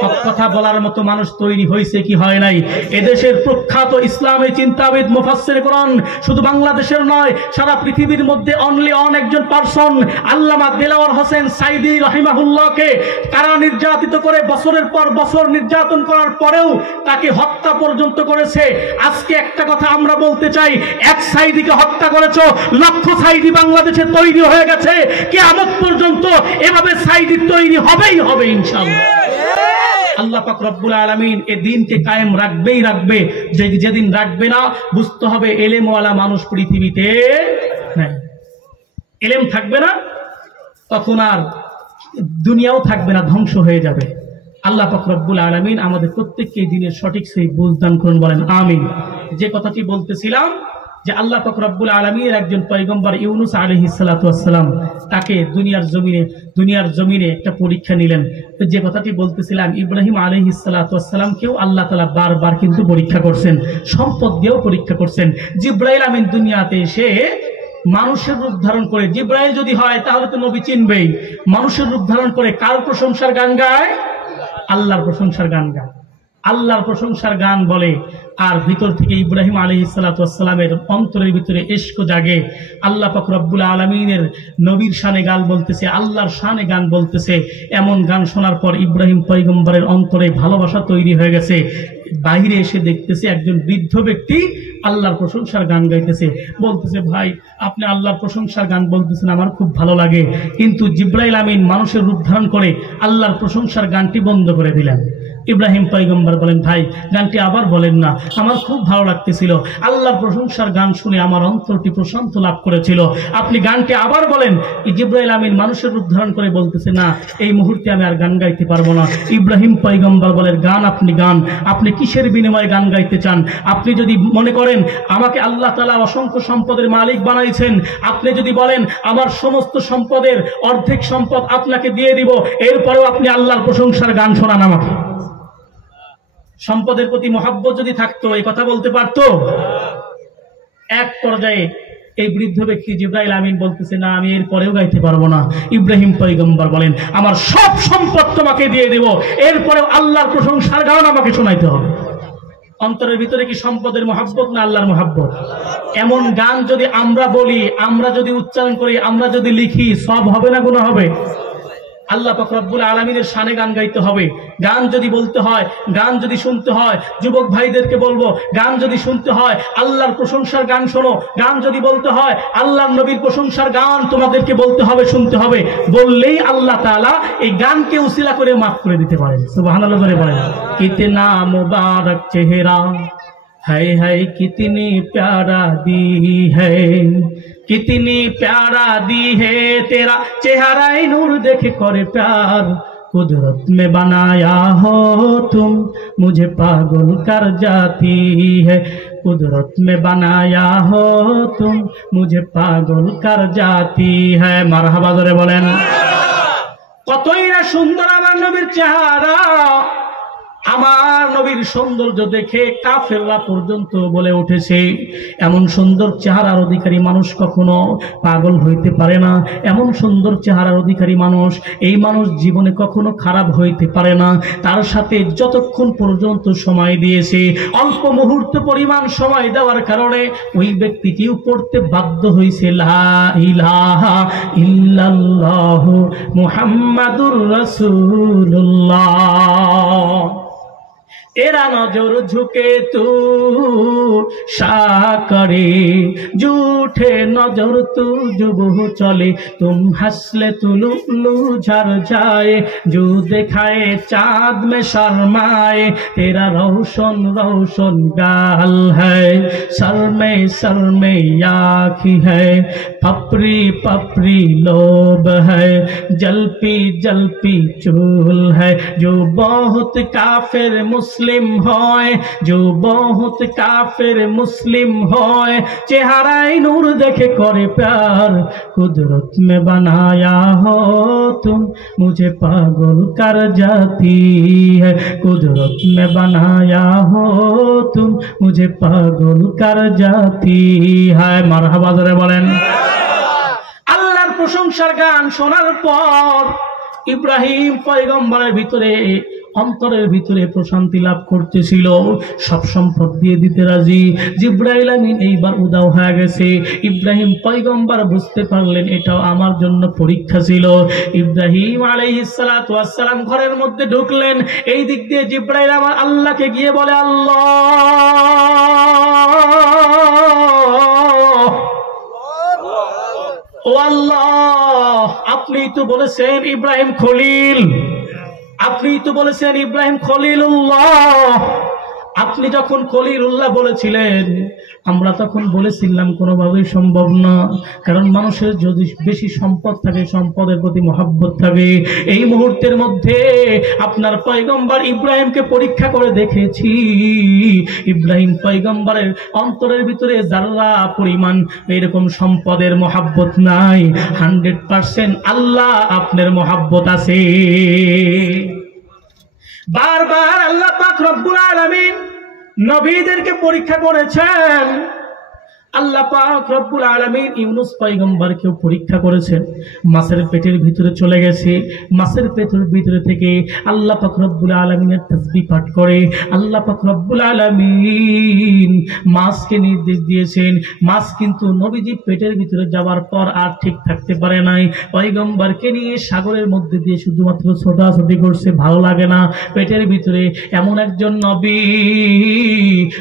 হক কথা বলার মতো মানুষ তৈরি হয়েছে কি হয় নাই? এদেশের প্রখ্যাত ইসলামী চিন্তাবিদ মুফাসসির কোরআন শুধু বাংলাদেশের নয়, সারা পৃথিবীর মধ্যে অনলি অন একজন পারসন, আল্লামা দেলাওয়ার হোসেন সাইদি রাহিমাহুল্লাহকে তারা নির্যাতিত করে, বছরের পর বছর নির্যাতন করার পরেও তাকে হত্যা পর্যন্ত করেছে। আজকে একটা কথা আমরা বলতে চাই, এক সাইদিকে হত্যা করেছো, লক্ষ সাইদি বাংলাদেশে তৈরি হয়ে গেছে। কিয়ামত পর্যন্ত এভাবে সাইদি তৈরি হবেই হবে ইনশাআল্লাহ। আল্লাহ পাক রব্বুল আলামিন এই দ্বীনকে কায়েম রাখবেই রাখবে। যেদিন রাখবে না, বুঝতে হবে এলেমওয়ালা মানুষ পৃথিবীতে নাই। এলেম থাকবে না, তখন আর দুনিয়াও থাকবে না, ধ্বংস হয়ে যাবে। আল্লাহ পাক রব্বুল আলামিন আমাদের প্রত্যেককে দিনের সঠিক সেই বুঝ দান করুন, বলেন আমিন। যে কথাটি বলতেছিলাম যে আল্লাহ পাক রব্বুল আলামিনের একজন পয়গম্বর ইউনুস আলাইহিস সালাতু ওয়াস সালাম, তাকে দুনিয়ার জমিনে একটা পরীক্ষা নিলেন। যে কথাটি বলতেছিলাম, ইব্রাহিম আলাইহিস সালাতু ওয়াস সালামকেও আল্লাহ তাআলা বারবার কিন্তু পরীক্ষা করছেন, সম্পদ দিয়েও পরীক্ষা করছেন। জিবরাইল আমিন দুনিয়াতে এসে মানুষের রূপ ধারণ করে, জিবরাইল যদি হয় তাহলে তো নবী চিনবেই, মানুষের রূপ ধারণ করে কার প্রশংসার গান গায়? আল্লাহর প্রশংসার গান গায়, আল্লাহর প্রশংসার গান বলে। আর ভিতর থেকে ইব্রাহিম আলাইহিস সালাতু ওয়াস সালামের অন্তরের ভিতরে ইশক জাগে। আল্লাহ পাক রব্বুল আলামিনের নবীর শানে গান বলতেছে, আল্লাহর শানে গান বলতেছে। এমন গান শোনার পর ইব্রাহিম পয়গম্বরের অন্তরে ভালোবাসা তৈরি হয়ে গেছে। বাইরে এসে দেখতেছে একজন বৃদ্ধ ব্যক্তি আল্লাহর প্রশংসার গান গাইতেছে। বলতেছে, ভাই আপনি আল্লাহর প্রশংসার গান বলতেছেন, আমার খুব ভালো লাগে, কিন্তু জিবরাইল আমিন মানুষের রূপ ধারণ করে আল্লাহর প্রশংসার গানটি বন্ধ করে দিলেন। ইব্রাহিম পয়গম্বর বলেন, ভাই গানটি আবার বলেন না, আমার খুব ভালো লাগতেছিল, আল্লাহর প্রশংসার গান শুনে আমার অন্তরটি প্রশান্ত লাভ করেছিল, আপনি গানটি আবার বলেন। জিবরাইল আমিন মানুষের রূপ ধারণ করে বলতেছে, না এই মুহূর্তে আমি আর গান গাইতে পারবো না। ইব্রাহিম পয়গম্বর বলেন, গান আপনি গান, আপনি কিসের বিনিময়ে গান গাইতে চান? আপনি যদি মনে করেন আমাকে আল্লাহ তাআলা অসংখ্য সম্পদের মালিক বানাইছেন, আপনি যদি বলেন আমার সমস্ত সম্পদের অর্ধেক সম্পদ আপনাকে দিয়ে দিব, এরপরেও আপনি আল্লাহর প্রশংসার গান শোনান আমাকে। সম্পদের প্রতি মহাব্বত যদি থাকতো এই কথা বলতে পারতো? এক পর্যায়ে এই বৃদ্ধ ব্যক্তি জিবরাইল আমিন বলতেছে, না আমি এর পরেও গাইতে পারবো না। ইব্রাহিম পয়গম্বর বলেন, আমার সব সম্পদ তোমাকে দিয়ে দেব, এরপরেও আল্লাহর প্রশংসার গান আমাকে শোনাইতে হবে। অন্তরের ভিতরে কি সম্পদের মহাব্বত না আল্লাহর মহাব্বত? এমন গান যদি আমরা বলি, আমরা যদি উচ্চারণ করি, আমরা যদি লিখি, সব হবে না গুনাহ হবে? আল্লাহ পাক রব্বুল আলামিনের শানে গান গাইতে হবে। গান যদি বলতে হয়, গান যদি শুনতে হয়, যুবক ভাইদেরকে বলবো, গান যদি শুনতে হয় আল্লাহর প্রশংসার গান শোনো। গান যদি বলতে হয় আল্লাহর নবীর প্রশংসার গান তোমাদেরকে বলতে হবে, শুনতে হবে। বললেই আল্লাহ তাআলা এই গানকে উসিলা করে মাফ করে দিতে পারেন। সুবহানাল্লাহ করে বলেন, কিতনা মুবারক চেহারা है कितनी प्यारा दी है, कितनी प्यारा दी है तेरा चेहरा नूर देख करे प्यार, कुदरत में बनाया हो तुम मुझे पागल कर जाती है कुदरत में बनाया हो तुम मुझे पागल कर जाती है মারহাবা জোরে বলেন কতই না সুন্দর আমার নবীর চেহারা আমার নবীর সৌন্দর্য দেখে কাফেররা পর্যন্ত বলে উঠেছে এমন সুন্দর চেহারার অধিকারী মানুষ কখনো পাগল হইতে পারে না এমন সুন্দর চেহারার অধিকারী মানুষ এই মানুষ জীবনে কখনো খারাপ হইতে পারে না তার সাথে যতক্ষণ পর্যন্ত সময় দিয়েছে অল্প মুহূর্ত পরিমাণ সময় দেওয়ার কারণে ওই ব্যক্তিটিও পড়তে বাধ্য হয়েছে লা ইলাহা ইল্লাল্লাহ মুহাম্মাদুর রাসূলুল্লাহ तेरा नजर झुके तू शाकरे झूठे नजर तू जुब चले तुम हंसले तू लुलू झर जाए जो दिखाए चाँद में शर्माए तेरा रोशन रोशन गाल है सर में आँखी है पपरी पपरी लोब है जलपी जलपी चूल है जो बहुत काफिर मुस्लिम होए जो बहुत काफिर मुस्लिम होए चेहराए नूर देखे करे प्यार कुदरत में बनाया हो तुम मुझे पागल कर जाती है कुदरत में बनाया हो तुम मुझे पागल कर जाती है মারহাবা জোরে বলেন আল্লাহর প্রশংসার গান শোনার পর ইব্রাহিম পয়গম্বরের ভিতরে অন্তরের ভিতরে প্রশান্তি লাভ করতেছিল সব সম্পদ দিয়ে দিতে রাজি জিবরাইল আমিন এইবার উদাও হয়ে গেছে ইব্রাহিম পয়গম্বর বুঝতে পারলেন এটাও আমার জন্য পরীক্ষা ছিল ইব্রাহিম আলাইহিস সালাতু ওয়াস সালাম ঘরের মধ্যে ঢুকলেন এই দিক দিয়ে জিবরাইল আমার আল্লাহকে গিয়ে বলে আল্লাহ ও আল্লাহ আপনি তো বলেছেন ইব্রাহিম খলিল আপনি তো বলেছেন ইব্রাহিম খলিলুল্লাহ আপনি যখন খলিলুল্লাহ বলেছিলেন আমরা তখন বলেছিলাম কোনোভাবেই সম্ভব না কারণ মানুষের যদি বেশি সম্পদ থাকে সম্পদের প্রতি মহব্বত থাকে এই মুহূর্তের মধ্যে আপনার পয়গম্বর ইব্রাহিমকে পরীক্ষা করে দেখেছি ইব্রাহিম পয়গম্বরের অন্তরের ভিতরে যারা পরিমাণ এরকম সম্পদের মহব্বত নাই 100% আল্লাহ আপনার মহব্বত আছে বারবার আল্লাহ পাক রব্বুল আলামিন নবীদেরকে পরীক্ষা করেছেন আল্লাহ পাক রব্বুল আলামিন ইউনূস পয়গম্বরকেও পরীক্ষা করেছেন মাছের পেটের ভিতরে চলে গেছে মাছের পেটের ভিতরে থেকে আল্লাহ পাক রব্বুল আলামিনের তাসবিহ পাঠ করে আল্লাহ পাক রব্বুল আলামিন মাছকে নির্দেশ দিয়েছেন মাছ কিন্তু নবীজি পেটের ভিতরে যাওয়ার পর আর ঠিক থাকতে পারে নাই পয়গম্বরকে নিয়ে সাগরের মধ্যে দিয়ে শুধুমাত্র ছোটাছুটি করছে ভালো লাগে না পেটের ভিতরে এমন একজন নবী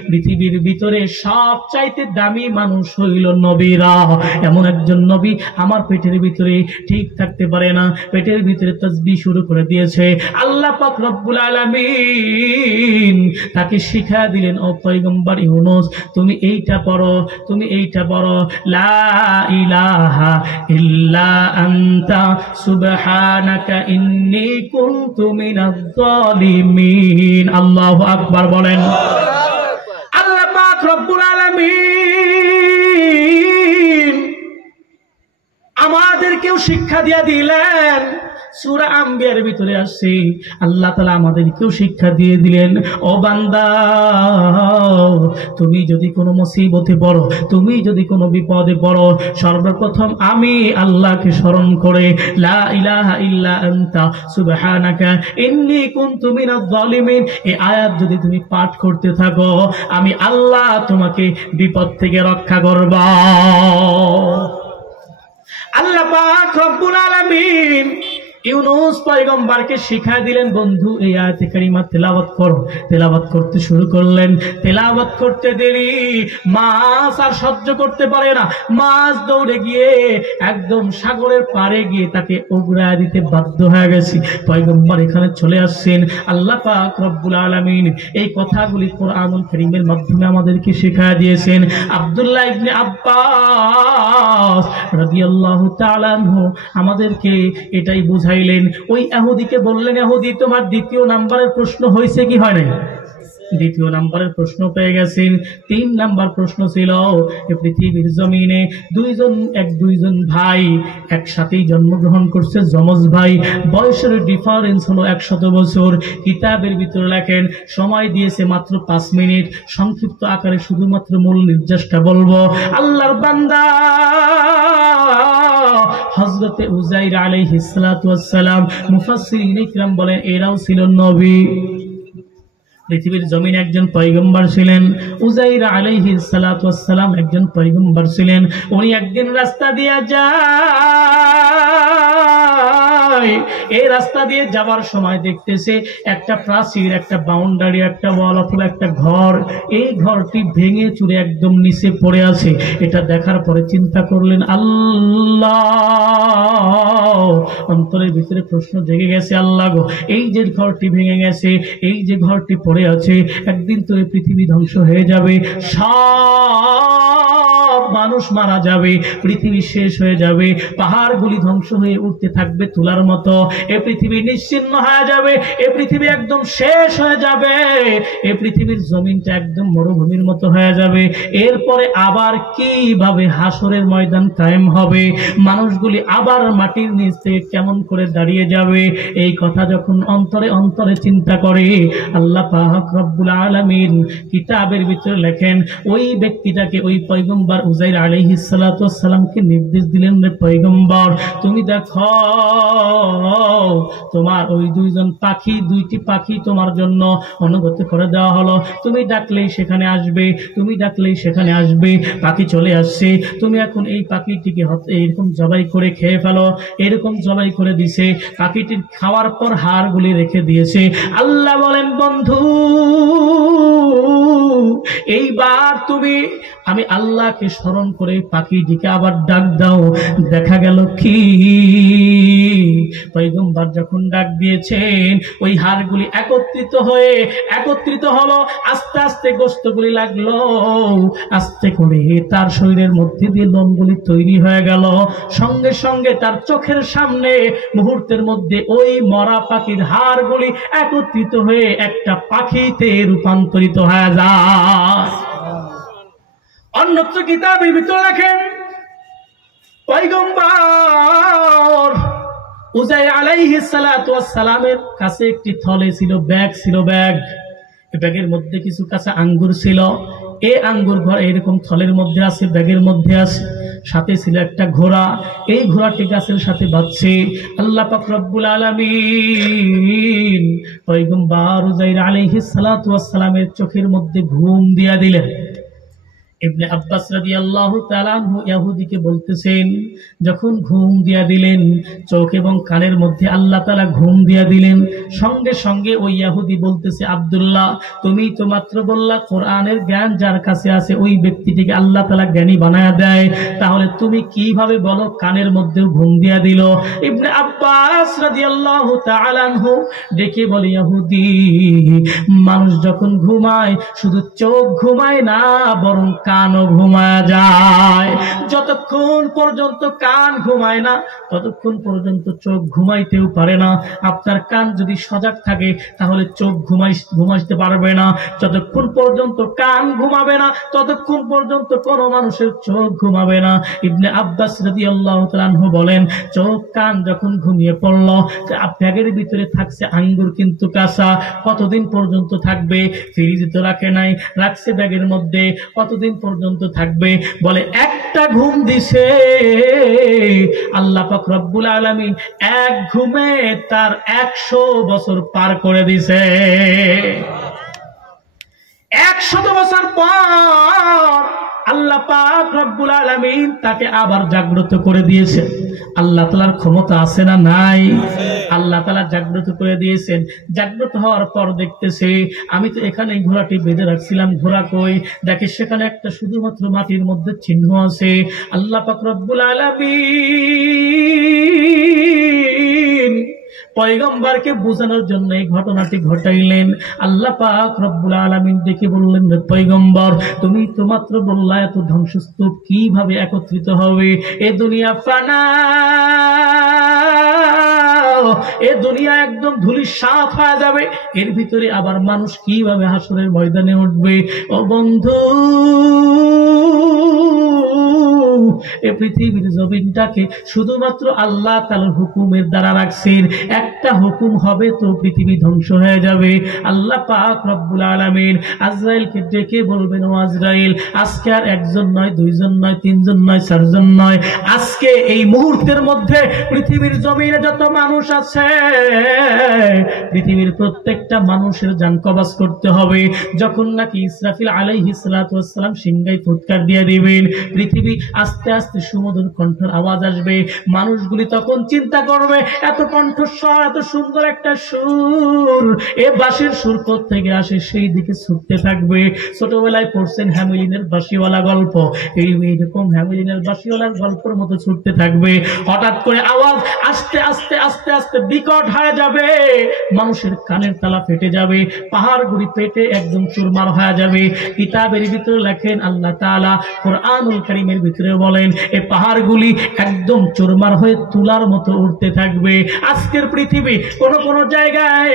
পৃথিবীর ভিতরে সবচাইতে দামি মানুষ হইল নবীরা এমন একজন নবী আমার পেটের ভিতরে ঠিক থাকতে পারে না পেটের ভিতরে তাসবিহ শুরু করে দিয়েছে আল্লাহ পাক রব্বুল আলামিন তাকে শিক্ষা দিলেন ও পয়গম্বর ইউনূস তুমি এইটা পড়ো লা ইলাহা ইল্লা আনতা সুবহানাকা ইন্নী কুনতু মিনাজ জালিমিন আল্লাহু আকবার বলেন আল্লাহ পাক রব্বুল আলামিন আমাদেরকেও শিক্ষা দিয়ে দিলেন সূরা আম্বিয়ার ভিতরে আসছে আল্লাহ তাআলা আমাদেরকেও শিক্ষা দিয়ে দিলেন ও বান্দা তুমি যদি কোনো মুসিবতে পড়ো তুমি যদি কোনো বিপদে পড়ো সর্বপ্রথম আমি আল্লাহকে স্মরণ করে লা ইলাহা ইল্লা আনতা সুবহানাকা ইন্নী কুনতু মিনাজ জালিমিন এই আয়াত যদি তুমি পাঠ করতে থাকো আমি আল্লাহ তোমাকে বিপদ থেকে রক্ষা করব আল্লাহ পাক রব্বুল আলামিন ইউনূস পয়গম্বরকে শিক্ষা দিলেন বন্ধু এই আয়াতে কারিমা তেলাওয়াত করো তেলাওয়াত করতে শুরু করলেন তেলাওয়াত করতে দেরি মাছ আর সহ্য করতে পারে না মাছ দৌড়ে গিয়ে একদম সাগরের পাড়ে গিয়ে তাকে উগড়ায় দিতে বাধ্য হয়ে গেছে পয়গম্বর এখানে চলে আসছেন আল্লাহ পাক রব্বুল আলামিন এই কথাগুলি কোরআনুল কারীমের মাধ্যমে আমাদেরকে শিক্ষা দিয়েছেন আব্দুল্লাহ ইবনে আব্বাস রাদিয়াল্লাহু তাআলা আনহু আমাদেরকে এটাই বুঝায় বুঝাইলেন। ওই ইহুদিকে বললেন, ইহুদি তোমার দ্বিতীয় নাম্বারের প্রশ্ন হয়েছে কি হয় নাই? দ্বিতীয় নাম্বারের প্রশ্ন পেয়ে গেছেন। 3 নাম্বার প্রশ্ন ছিল, পৃথিবীর জমিনে দুইজন ভাই একসাথেই জন্মগ্রহণ করছে, যমজ ভাই, বয়সের ডিফারেন্স হলো 100 বছর। কিতাবের ভিতরে লেখেন সময় দিয়েছে মাত্র 5 মিনিট। সংক্ষিপ্ত আকারে শুধুমাত্র মূল নির্দেশটা বলবো। আল্লাহর বান্দা হযরতে উযাইর আলাইহিস সালাতু ওয়াস সালাম, মুফাসসিরিন ইকরাম বলেন এরাও ছিল নবী। পৃথিবীর জমিনে একজন পয়গম্বর ছিলেন। উযাইর আলাইহিস সালাতু ওয়াস সালাম একজন পয়গম্বর ছিলেন। উনি একদিন রাস্তা দিয়ে যায়, এই রাস্তা দিয়ে যাবার সময় দেখতেছে একটা প্রাচীর, একটা বাউন্ডারি, একটা ওয়াল অথবা একটা ঘর। এই ঘরটি ভেঙে চুরে একদম নিচে পড়ে আছে। এটা দেখার পরে চিন্তা করলেন, আল্লাহ, অন্তরের ভিতরে প্রশ্ন জেগে গেছে, আল্লাহ গো, এই যে ঘরটি ভেঙে গেছে, এই যে ঘরটি পড়ে আছে, একদিন তো এই পৃথিবী ধ্বংস হয়ে যাবে, সব মানুষ মারা যাবে, পৃথিবী শেষ হয়ে যাবে, পাহাড়গুলি ধ্বংস হয়ে উঠতে থাকবে তুলার মতো, এ পৃথিবী নিশ্চিহ্ন হয়ে যাবে, এ পৃথিবী একদম শেষ হয়ে যাবে, এ পৃথিবীর জমিনটা একদম মরুভূমির মতো হয়ে যাবে। এরপরে আবার কিভাবে হাসরের ময়দান কায়েম হবে, মানুষগুলি আবার মাটির নিচে কেমন করে দাঁড়িয়ে যাবে, এই কথা যখন অন্তরে অন্তরে চিন্তা করে, আল্লাহ পাক রব্বুল আলামিন কিতাবের ভিতরে লেখেন, ওই ব্যক্তিটাকে, ওই পয়গম্বর উযাইর আলাইহিস সালাতু ওয়াস সালামকে নির্দেশ দিলেন, রে পয়গম্বর, তুমি দেখো তোমার ওই দুইটি পাখি তোমার জন্য অনুগত করে দেওয়া হলো, তুমি ডাকলেই সেখানে আসবে, তুমি ডাকলেই সেখানে আসবে, পাখি চলে আসছে, তুমি এখন এই পাখিটিকে এরকম জবাই করে খেয়ে ফেলো। এরকম জবাই করে দিছে, পাখিটির খাওয়ার পর হাড়গুলি রেখে দিয়েছে। আল্লাহ বলেন, বন্ধু, এইবার তুমি আমি আল্লাহকে স্মরণ করে পাখিটিকে আবার ডাক দাও। দেখা গেল কি, পয়গম্বর যখন ডাক দিয়েছেন, ওই হাড়গুলি একত্রিত হলো, আস্তে আস্তে গোশতগুলি লাগলো, আস্তে করে তার শরীরের মধ্যে দিয়ে লোমগুলি তৈরি হয়ে গেল। সঙ্গে সঙ্গে তার চোখের সামনে মুহূর্তের মধ্যে ওই মরা পাখির হাড়গুলি একত্রিত হয়ে একটা পাখিতে রূপান্তরিত হয়ে যায়। অন্যত্র কিতাবের ভিতরে লেখেন, পয়গম্বর উযাইর আলাইহিস সালাতু ওয়াস সালামের কাছে একটি থলে ছিল, ব্যাগ ছিল, ব্যাগের মধ্যে কিছু কাঁচা আঙ্গুর ছিল। এই আঙ্গুর ঘর এরকম থলের মধ্যে আছে, ব্যাগের মধ্যে আছে। সাথে ছিল একটা ঘোড়া, এই ঘোড়াটি গাছের সাথে বাঁধছে। আল্লাহ পাক রব্বুল আলামিন পয়গম্বর উযাইর আলাইহিস সালাতু ওয়াস সালামের চোখের মধ্যে ঘুম দিয়া দিলেন। ইবনে আব্বাস রাদিয়াল্লাহু তাআলা আনহু ইহুদিকে বলতেছেন, যখন ঘুম দিয়া দিলেন, চোখ এবং কানের মধ্যে আল্লাহ তাআলা ঘুম দিয়া দিলেন, সঙ্গে সঙ্গে ওই ইহুদি বলতেছে, আব্দুল্লাহ, তুমি তো মাত্র বললা কোরআনের জ্ঞান যার কাছে আছে ওই ব্যক্তিটিকে আল্লাহ তাআলা জ্ঞানী বানায়া দেয়, তাহলে তুমি কিভাবে বলো কানের মধ্যেও ঘুম দিয়া দিল? ইবনে আব্বাস রাদিয়াল্লাহু তাআলা আনহু ডেকে বলে, ইহুদি, মানুষ যখন ঘুমায় শুধু চোখ ঘুমায় না, বরং কানও ঘুমায় যায়। যতক্ষণ পর্যন্ত কান ঘুমায় না, ততক্ষণ পর্যন্ত চোখ ঘুমাইতেও পারে না। আপনার কান যদি সজাগ থাকে, তাহলে চোখ ঘুমাইতে পারবে না। যতক্ষণ পর্যন্ত কান ঘুমাবে না, ততক্ষণ পর্যন্ত কোনো মানুষের চোখ ঘুমাবে না। ইবনে আব্বাস রাদিয়াল্লাহু তাআলা আনহু বলেন, চোখ কান যখন ঘুমিয়ে পড়ল, ব্যাগের ভিতরে থাকছে আঙ্গুর কিন্তু কাঁচা। কতদিন পর্যন্ত থাকবে? ফ্রিজে তো রাখে নাই, রাখছে ব্যাগের মধ্যে। কতদিন পর্যন্ত থাকবে? বলে একটা ঘুম দিছে, আল্লাহ পাক রব্বুল আলামিন এক ঘুমে তার 100 বছর পার করে দিছে। 100 বছর পর আল্লাহ পাক রব্বুল আলামিন তাকে আবার জাগ্রত করে দিয়েছে। আল্লাহ তাআলার ক্ষমতা আছে না নাই? আল্লাহ তাআলা জাগ্রত করে দিয়েছেন। জাগ্রত হওয়ার পর দেখতেছে, আমি তো এখানে ঘোড়াটি বেঁধে রাখছিলাম, ঘোড়া কই? দেখে সেখানে একটা শুধুমাত্র মাটির মধ্যে চিহ্ন আছে। আল্লাহ পাক রব্বুল আলামিন পয়গম্বরকে বোঝানোর জন্য এই ঘটনাটি ঘটাইলেন। আল্লাহ পাক রব্বুল আলামিন দেখে বললেন, পয়গম্বর, তুমি তো মাত্র বললা এত ধ্বংসস্তূপ কিভাবে একত্রিত হবে? এ দুনিয়া ফানা, এ দুনিয়া একদম ধূলিসাৎ হয়ে যাবে। এর ভিতরে আবার মানুষ কিভাবে হাসরের ময়দানে উঠবে? ও বন্ধু, এই পৃথিবীর জমিনটাকে শুধুমাত্র আল্লাহ তাআলার হুকুমের দ্বারা রাখছেন। একটা হুকুম হবে তো পৃথিবী ধ্বংস হয়ে যাবে। আল্লাহ পাক রব্বুল আলামিন আজরাইলকে ডেকে বলবেন, ও আজরাইল, আজকে আর একজন নয়, দুইজন নয়, তিনজন নয়, চারজন নয়, আজকে এই মুহূর্তের মধ্যে পৃথিবীর জমিনে যত মানুষ আছে, পৃথিবীর প্রত্যেকটা মানুষের জান কবজ করতে হবে। যখন নাকি ইসরাফিল আলাইহিস সালাতু ওয়াস সালাম সিংহায় ফুৎকার দিয়ে দিবেন, পৃথিবী আস্তে আস্তে সুমধুর কণ্ঠের আওয়াজ আসবে। মানুষগুলি তখন চিন্তা করবে, এত কণ্ঠস্বর, এত সুন্দর একটা সুর, এ বাঁশির সুর কোত্থেকে আসে? সেই দিকে ছুটতে থাকবে। ছোটবেলায় পড়ছেন হ্যামিলিনের বাঁশিওয়ালা গল্প, এইরকম হ্যামিলিনের বাঁশিওয়ালার গল্পের মতো ছুটতে থাকবে। হঠাৎ করে আওয়াজ আস্তে আস্তে আস্তে আস্তে বিকট হয়ে যাবে, মানুষের কানের তালা ফেটে যাবে, পাহাড়গুলি পেটে একদম চুরমার হয়ে যাবে। কিতাবের ভিতরে লেখেন আল্লাহ তাআলা কোরআনুল কারীমের ভিতরে বলেন, এই পাহাড়গুলি একদম চুরমার হয়ে তুলার মতো উঠতে থাকবে। আজকের পৃথিবী কোন কোন জায়গায়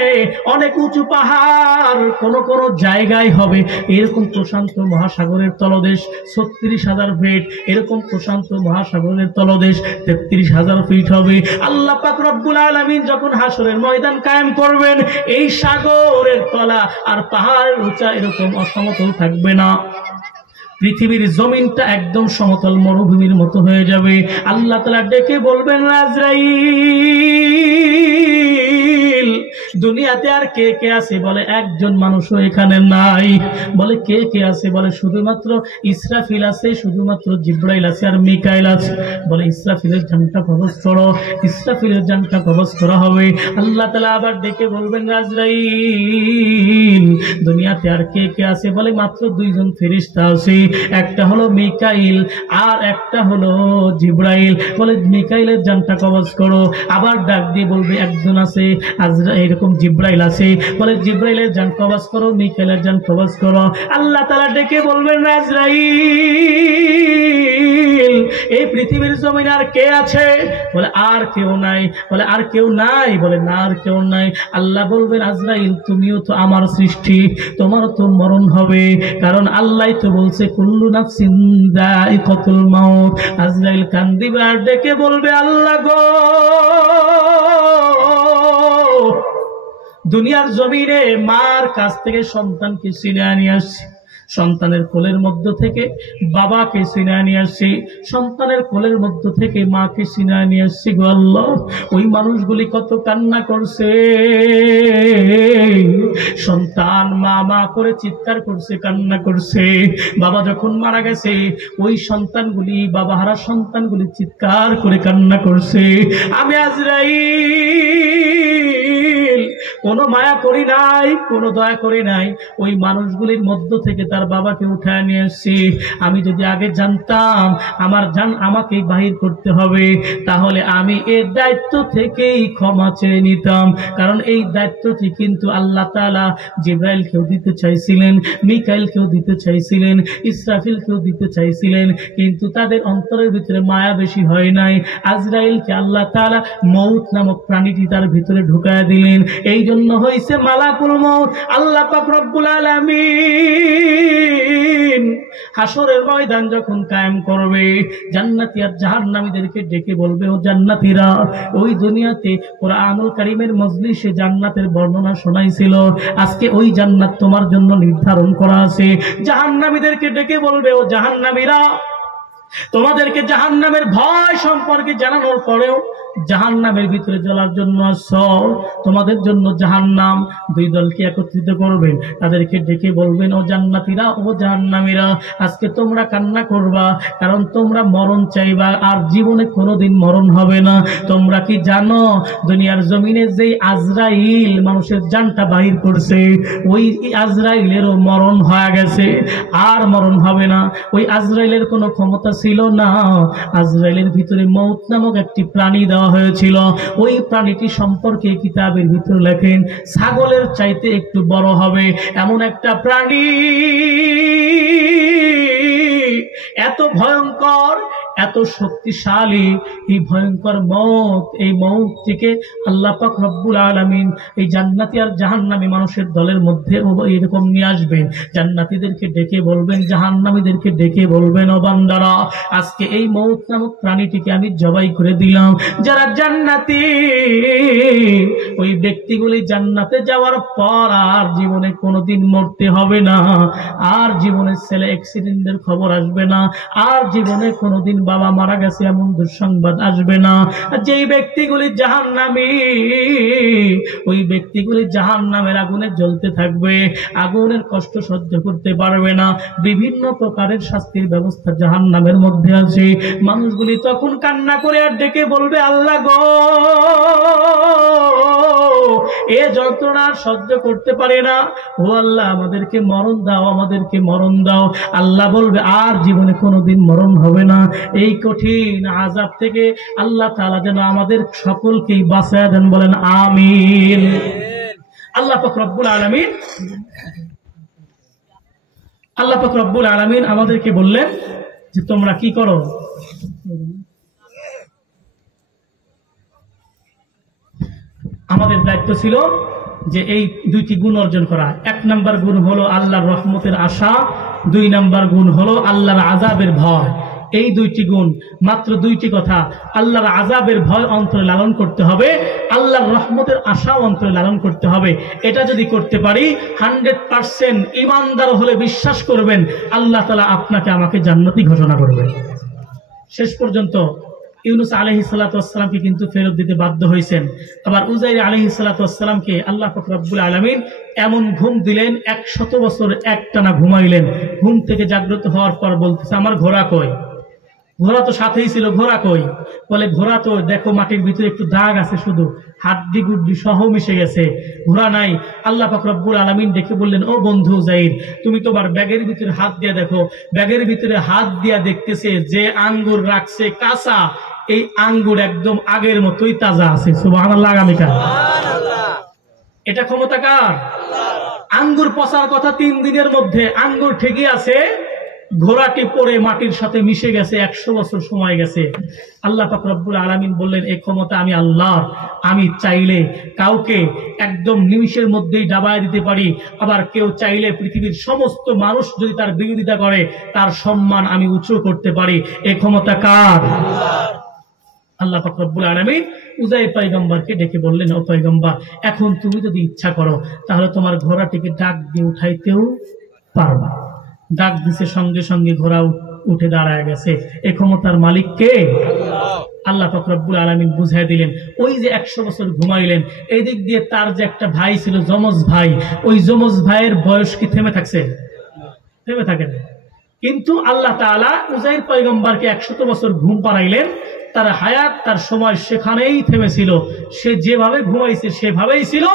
অনেক উঁচু পাহাড়, কোন কোন জায়গায় হবে এরকম প্রশান্ত মহাসাগরের তলদেশ ৩৬,০০০ ফিট, এরকম প্রশান্ত মহাসাগরের তলদেশ ৩৩,০০০ ফিট হবে। আল্লাহ পাক রব্বুল আলামিন যখন হাসরের ময়দান কায়েম করবেন, এই সাগরের তলা আর পাহাড়ের উঁচা এরকম অসমতল থাকবে না। পৃথিবীর জমিনটা একদম সমতল মরুভূমির মতো হয়ে যাবে। আল্লাহ তাআলা ডেকে বলবেন, আজরাইল, দুনিয়াতে আর কে কে আছে? বলে একজন মানুষও এখানে নাই। বলে কে কে আছে? বলে শুধুমাত্র ইসরাফিল আছে, শুধুমাত্র জিব্রাইল আছে আর মিকাইল আছে। বলে ইসরাফিলের জানটা কবজ করো। ইসরাফিলের জানটা কবজ করা হবে। আল্লাহ তাআলা আবার ডেকে বলবেন, আজরাইল, দুনিয়াতে আর কে কে আছে? বলে মাত্র দুইজন ফেরেশতা আছে, একটা হলো মিকাইল আর একটা হলো জিব্রাইল। বলে মিকাইলের জানটা কবজ করো। আবার ডাক দিয়ে বলবে একজন আছে, এরকম জিব্রাইল আছে। বলে জিব্রাইলের জান কবজ করো, মিকাইলের জান কবজ করো। আল্লাহ তাআলা ডেকে বলবেন, আজরাইল, এই পৃথিবীর জমিনে আর কে আছে? বলে আর কেউ নাই। বলে আর কেউ নাই? বলে না, আর কেউ নাই। আল্লাহ বলবেন, আজরাইল, তুমিও তো আমার সৃষ্টি, তোমারও তো মরণ হবে, কারণ আল্লাহ তো বলছে কুল্লু নাফসিন যায়িকাতুল মাউত। আজরাইল কান্দিবে আর ডেকে বলবে, আল্লাহ গো, দুনিয়ার জমিনে মার কাছ থেকে সন্তানকে ছিনিয়ে নিয়ে আসছে, সন্তানের কোলের মধ্য থেকে বাবাকে ছিনিয়ে নিয়ে আসছে, সন্তানের কোলের মধ্য থেকে মাকে ছিনিয়ে নিয়ে আসছে। গো আল্লাহ, ওই মানুষগুলি কত কান্না করছে, সন্তান মা মা করে চিৎকার করছে, কান্না করছে। বাবা যখন মারা গেছে, ওই সন্তানগুলি, বাবা হারা সন্তানগুলি চিৎকার করে কান্না করছে। আমি আজরাইল কোনো মায়া করি নাই, কোনো দয়া করি নাই, ওই মানুষগুলির মধ্য থেকে তার বাবাকে উঠায় নিয়ে আসছি। আমি যদি আগে জানতাম আমার জান আমাকেই বাহির করতে হবে, তাহলে আমি এর দায়িত্ব থেকেই ক্ষমা চেয়ে নিতাম। কারণ এই দায়িত্বটি কিন্তু আল্লাহ তাআলা জিব্রাইলকেও দিতে চাইছিলেন, মিকাইলকেও দিতে চাইছিলেন, ইসরাফিলকেও দিতে চাইছিলেন, কিন্তু তাদের অন্তরের ভিতরে মায়া বেশি হয় নাই। আজরাইলকে আল্লাহ তাআলা মউত নামক প্রাণীটি তার ভিতরে ঢুকায় দিলেন। এই জন্য হইছে মালাকুল মউত। আল্লাহ পাক রব্বুল আলামিন হাসরের ময়দান যখন কায়েম করবে, জান্নাতি আর জাহান্নামীদেরকে ডেকে বলবে, ও জান্নাতীরা, ওই দুনিয়াতে কোরআনুল কারীমের মজলিসে জান্নাতের বর্ণনা শোনাইছিল, আজকে ওই জান্নাত তোমার জন্য নির্ধারণ করা আছে। জাহান্নামীদেরকে ডেকে বলবে, ও জাহান্নামীরা, তোমাদেরকে জাহান্নামের ভয় সম্পর্কে জানানোর পরেও জাহান্নামের ভিতরে জ্বলার জন্য আসছো, তোমাদের জন্য জাহান্নাম। দুই দলকে একত্রিত করবেন, তাদেরকে ডেকে বলবেন, ও জান্নাতীরা, ও জাহান্নামীরা, আজকে তোমরা কান্না করবা, কারণ তোমরা মরণ চাইবা, আর জীবনে কোনোদিন মরণ হবে না। তোমরা কি জানো, দুনিয়ার জমিনে যেই আজরাইল মানুষের জানটা বাহির করছে, ওই আজরাইলেরও মরণ হয়ে গেছে, আর মরণ হবে না। ওই আজরাইলের কোনো ক্ষমতা ছিল না। আজরাইলের ভিতরে মউত নামক একটি প্রাণী দেওয়া হয়েছিল। ওই প্রাণীটি সম্পর্কে কিতাবের ভিতরে লেখেন, ছাগলের চাইতে একটু বড় হবে এমন একটা প্রাণী, এত ভয়ঙ্কর, এত শক্তিশালী এই ভয়ঙ্কর মওত, এই মওত থেকে আল্লাহ পাক রব্বুল আলামিন এই জান্নাতি আর জাহান্নামী মানুষের দলের মধ্যে এরকম নিয়ে আসবেন। জান্নাতীদেরকে ডেকে বলবেন, জাহান্নামীদেরকে ডেকে বলবেন, ও বান্দারা আজকে এই মওত নামক প্রাণীটিকে আমি জবাই করে দিলাম। যারা জান্নাতি ওই ব্যক্তিগুলি জান্নাতে যাওয়ার পর আর জীবনে কোনোদিন মরতে হবে না, আর জীবনে ছেলে অ্যাক্সিডেন্টের খবর আসবে না, আর জীবনে কোনোদিন বাবা মারা গেছে এমন দুঃসংবাদ আসবে না। যেই ব্যক্তিগুলি জাহান্নামী ওই ব্যক্তিগুলি জাহান্নামের আগুনে জ্বলতে থাকবে, আগুনের কষ্ট সহ্য করতে পারবে না, বিভিন্ন প্রকারের শাস্তির ব্যবস্থা জাহান্নামের মধ্যে আছে। মানুষগুলি তখন কান্না করে আর ডেকে বলবে, আল্লাহ গো এ যন্ত্রণা সহ্য করতে পারে না, ও আল্লাহ আমাদেরকে মরণ দাও, আমাদেরকে মরণ দাও। আল্লাহ বলবে আর জীবনে কোনোদিন মরণ হবে না। এই কঠিন আযাব থেকে আল্লাহ তাআলা যেন আমাদের সকলকেই বাঁচায় দেন, বলেন আমিন। আল্লাহ পাক রব্বুল আলামিন আমাদেরকে বললেন যে তোমরা কি করো, আমাদের দায়িত্ব ছিল যে এই দুইটি গুণ অর্জন করা। এক নাম্বার গুণ হলো আল্লাহর রহমতের আশা, দুই নাম্বার গুণ হলো আল্লাহর আযাবের ভয়। এই দুইটি গুণ, মাত্র দুইটি কথা। আল্লাহর আযাবের ভয় অন্তরে লালন করতে হবে, আল্লাহর রহমতের আশা অন্তরে লালন করতে হবে। এটা যদি করতে পারি 100% ঈমানদার হলে বিশ্বাস করবেন আল্লাহ তাআলা আপনাকে আমাকে জান্নাতি ঘোষণা করবেন। শেষ পর্যন্ত ইউনুস আলাইহিস সালাতু ওয়াস সালামকে কিন্তু ফেরত দিতে বাধ্য হয়েছেন। আবার উযাইর আলাইহিস সালাতু ওয়াস সালামকে আল্লাহ পাক রব্বুল আলামিন এমন ঘুম দিলেন, 100 বছর একটানা ঘুমাইলেন। ঘুম থেকে জাগ্রত হওয়ার পর বলতেছে, আমার ঘোড়া কই? ঘোড়া তো সাথেই ছিল, ঘোড়া কই? বলে ঘোড়া তো দেখো মাটির ভিতরে একটু দাগ আছে, শুধু হাড্ডি গুড্ডি সহ মিশে গেছে, ঘোড়া নাই। আল্লাহ পাক রব্বুল আলামিন ডেকে বললেন, ও বন্ধু উযাইর, তুমি তোমার ব্যাগের ভিতরে হাত দিয়ে দেখো। ব্যাগের ভিতরে হাত দিয়া দেখতেছে যে আঙ্গুর রাখছে কাঁচা, এই আঙ্গুর একদম আগের মতোই তাজা আছে। সুবহানাল্লাহ। আগামীকাল এটা ক্ষমতা কার? আঙ্গুর পচার কথা 3 দিনের মধ্যে, আঙ্গুর ঠিকই আছে, ঘোড়াটি পরে মাটির সাথে মিশে গেছে, 100 বছর সময় গেছে। আল্লাহ পাক রব্বুল আলামিন বললেন, এই ক্ষমতা আমি আল্লাহ, আমি চাইলে কাউকে একদম নিমিষের মধ্যেই ডাবায় দিতে পারি, আবার কেউ চাইলে পৃথিবীর সমস্ত মানুষ যদি তার বিরোধিতা করে তার সম্মান আমি উঁচু করতে পারি। এই ক্ষমতা কার? আল্লাহ পাক রব্বুল আলামিন উযাইর পয়গম্বরকে ডেকে বললেন, ও পয়গম্বর, এখন তুমি যদি ইচ্ছা করো তাহলে তোমার ঘোড়াটিকে ডাক দিয়ে উঠাইতেও পারবা। ডাক দিছে, সঙ্গে সঙ্গে ঘোড়া উঠে দাঁড়ায় গেছে। এই ক্ষমতার মালিক কে? আল্লাহ পাক রব্বুল আলামিন বুঝাই দিলেন। ওই যে 100 বছর ঘুমাইলেন, এই দিক দিয়ে তার যে একটা ভাই ছিল যমজ ভাই, ওই যমজ ভাইয়ের বয়স কি থেমে থাকছে? থেমে থাকে না। কিন্তু আল্লাহ তাআলা উযাইর পয়গম্বরকে 100 বছর ঘুম পাড়াইলেন। তার হায়াত, তার সময় সেখানেই থেমেছিল, সে যেভাবে ঘুমাইছে সেভাবেই ছিল।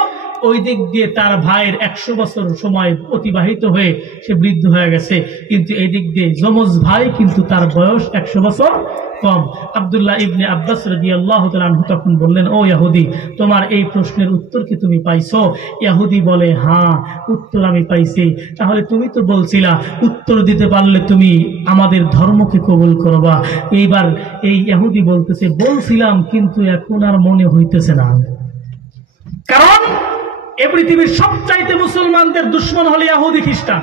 ওই দিক দিয়ে তার ভাইয়ের 100 বছর সময় অতিবাহিত হয়ে সে বৃদ্ধ হয়ে গেছে, কিন্তু এই দিক দিয়ে যমজ ভাই কিন্তু তার বয়স 100 বছর কম। আব্দুল্লাহ ইবনে আব্বাস রাদিয়াল্লাহু তাআলা আনহু তখন বললেন, ও ইহুদি, তোমার এই প্রশ্নের উত্তর কি তুমি পাইছো? ইহুদি বলে, হ্যাঁ, উত্তর আমি পাইছি। তাহলে তুমি তো বলছিলা উত্তর দিতে পারলে তুমি আমাদের ধর্মকে কবুল করবা। এইবার এই ইহুদি বলতেছে, বলছিলাম কিন্তু এখন আর মনে হইতেছে না। কারণ এ পৃথিবীর সবচাইতে মুসলমানদের দুশ্মন হলো ইহুদি খ্রিস্টান।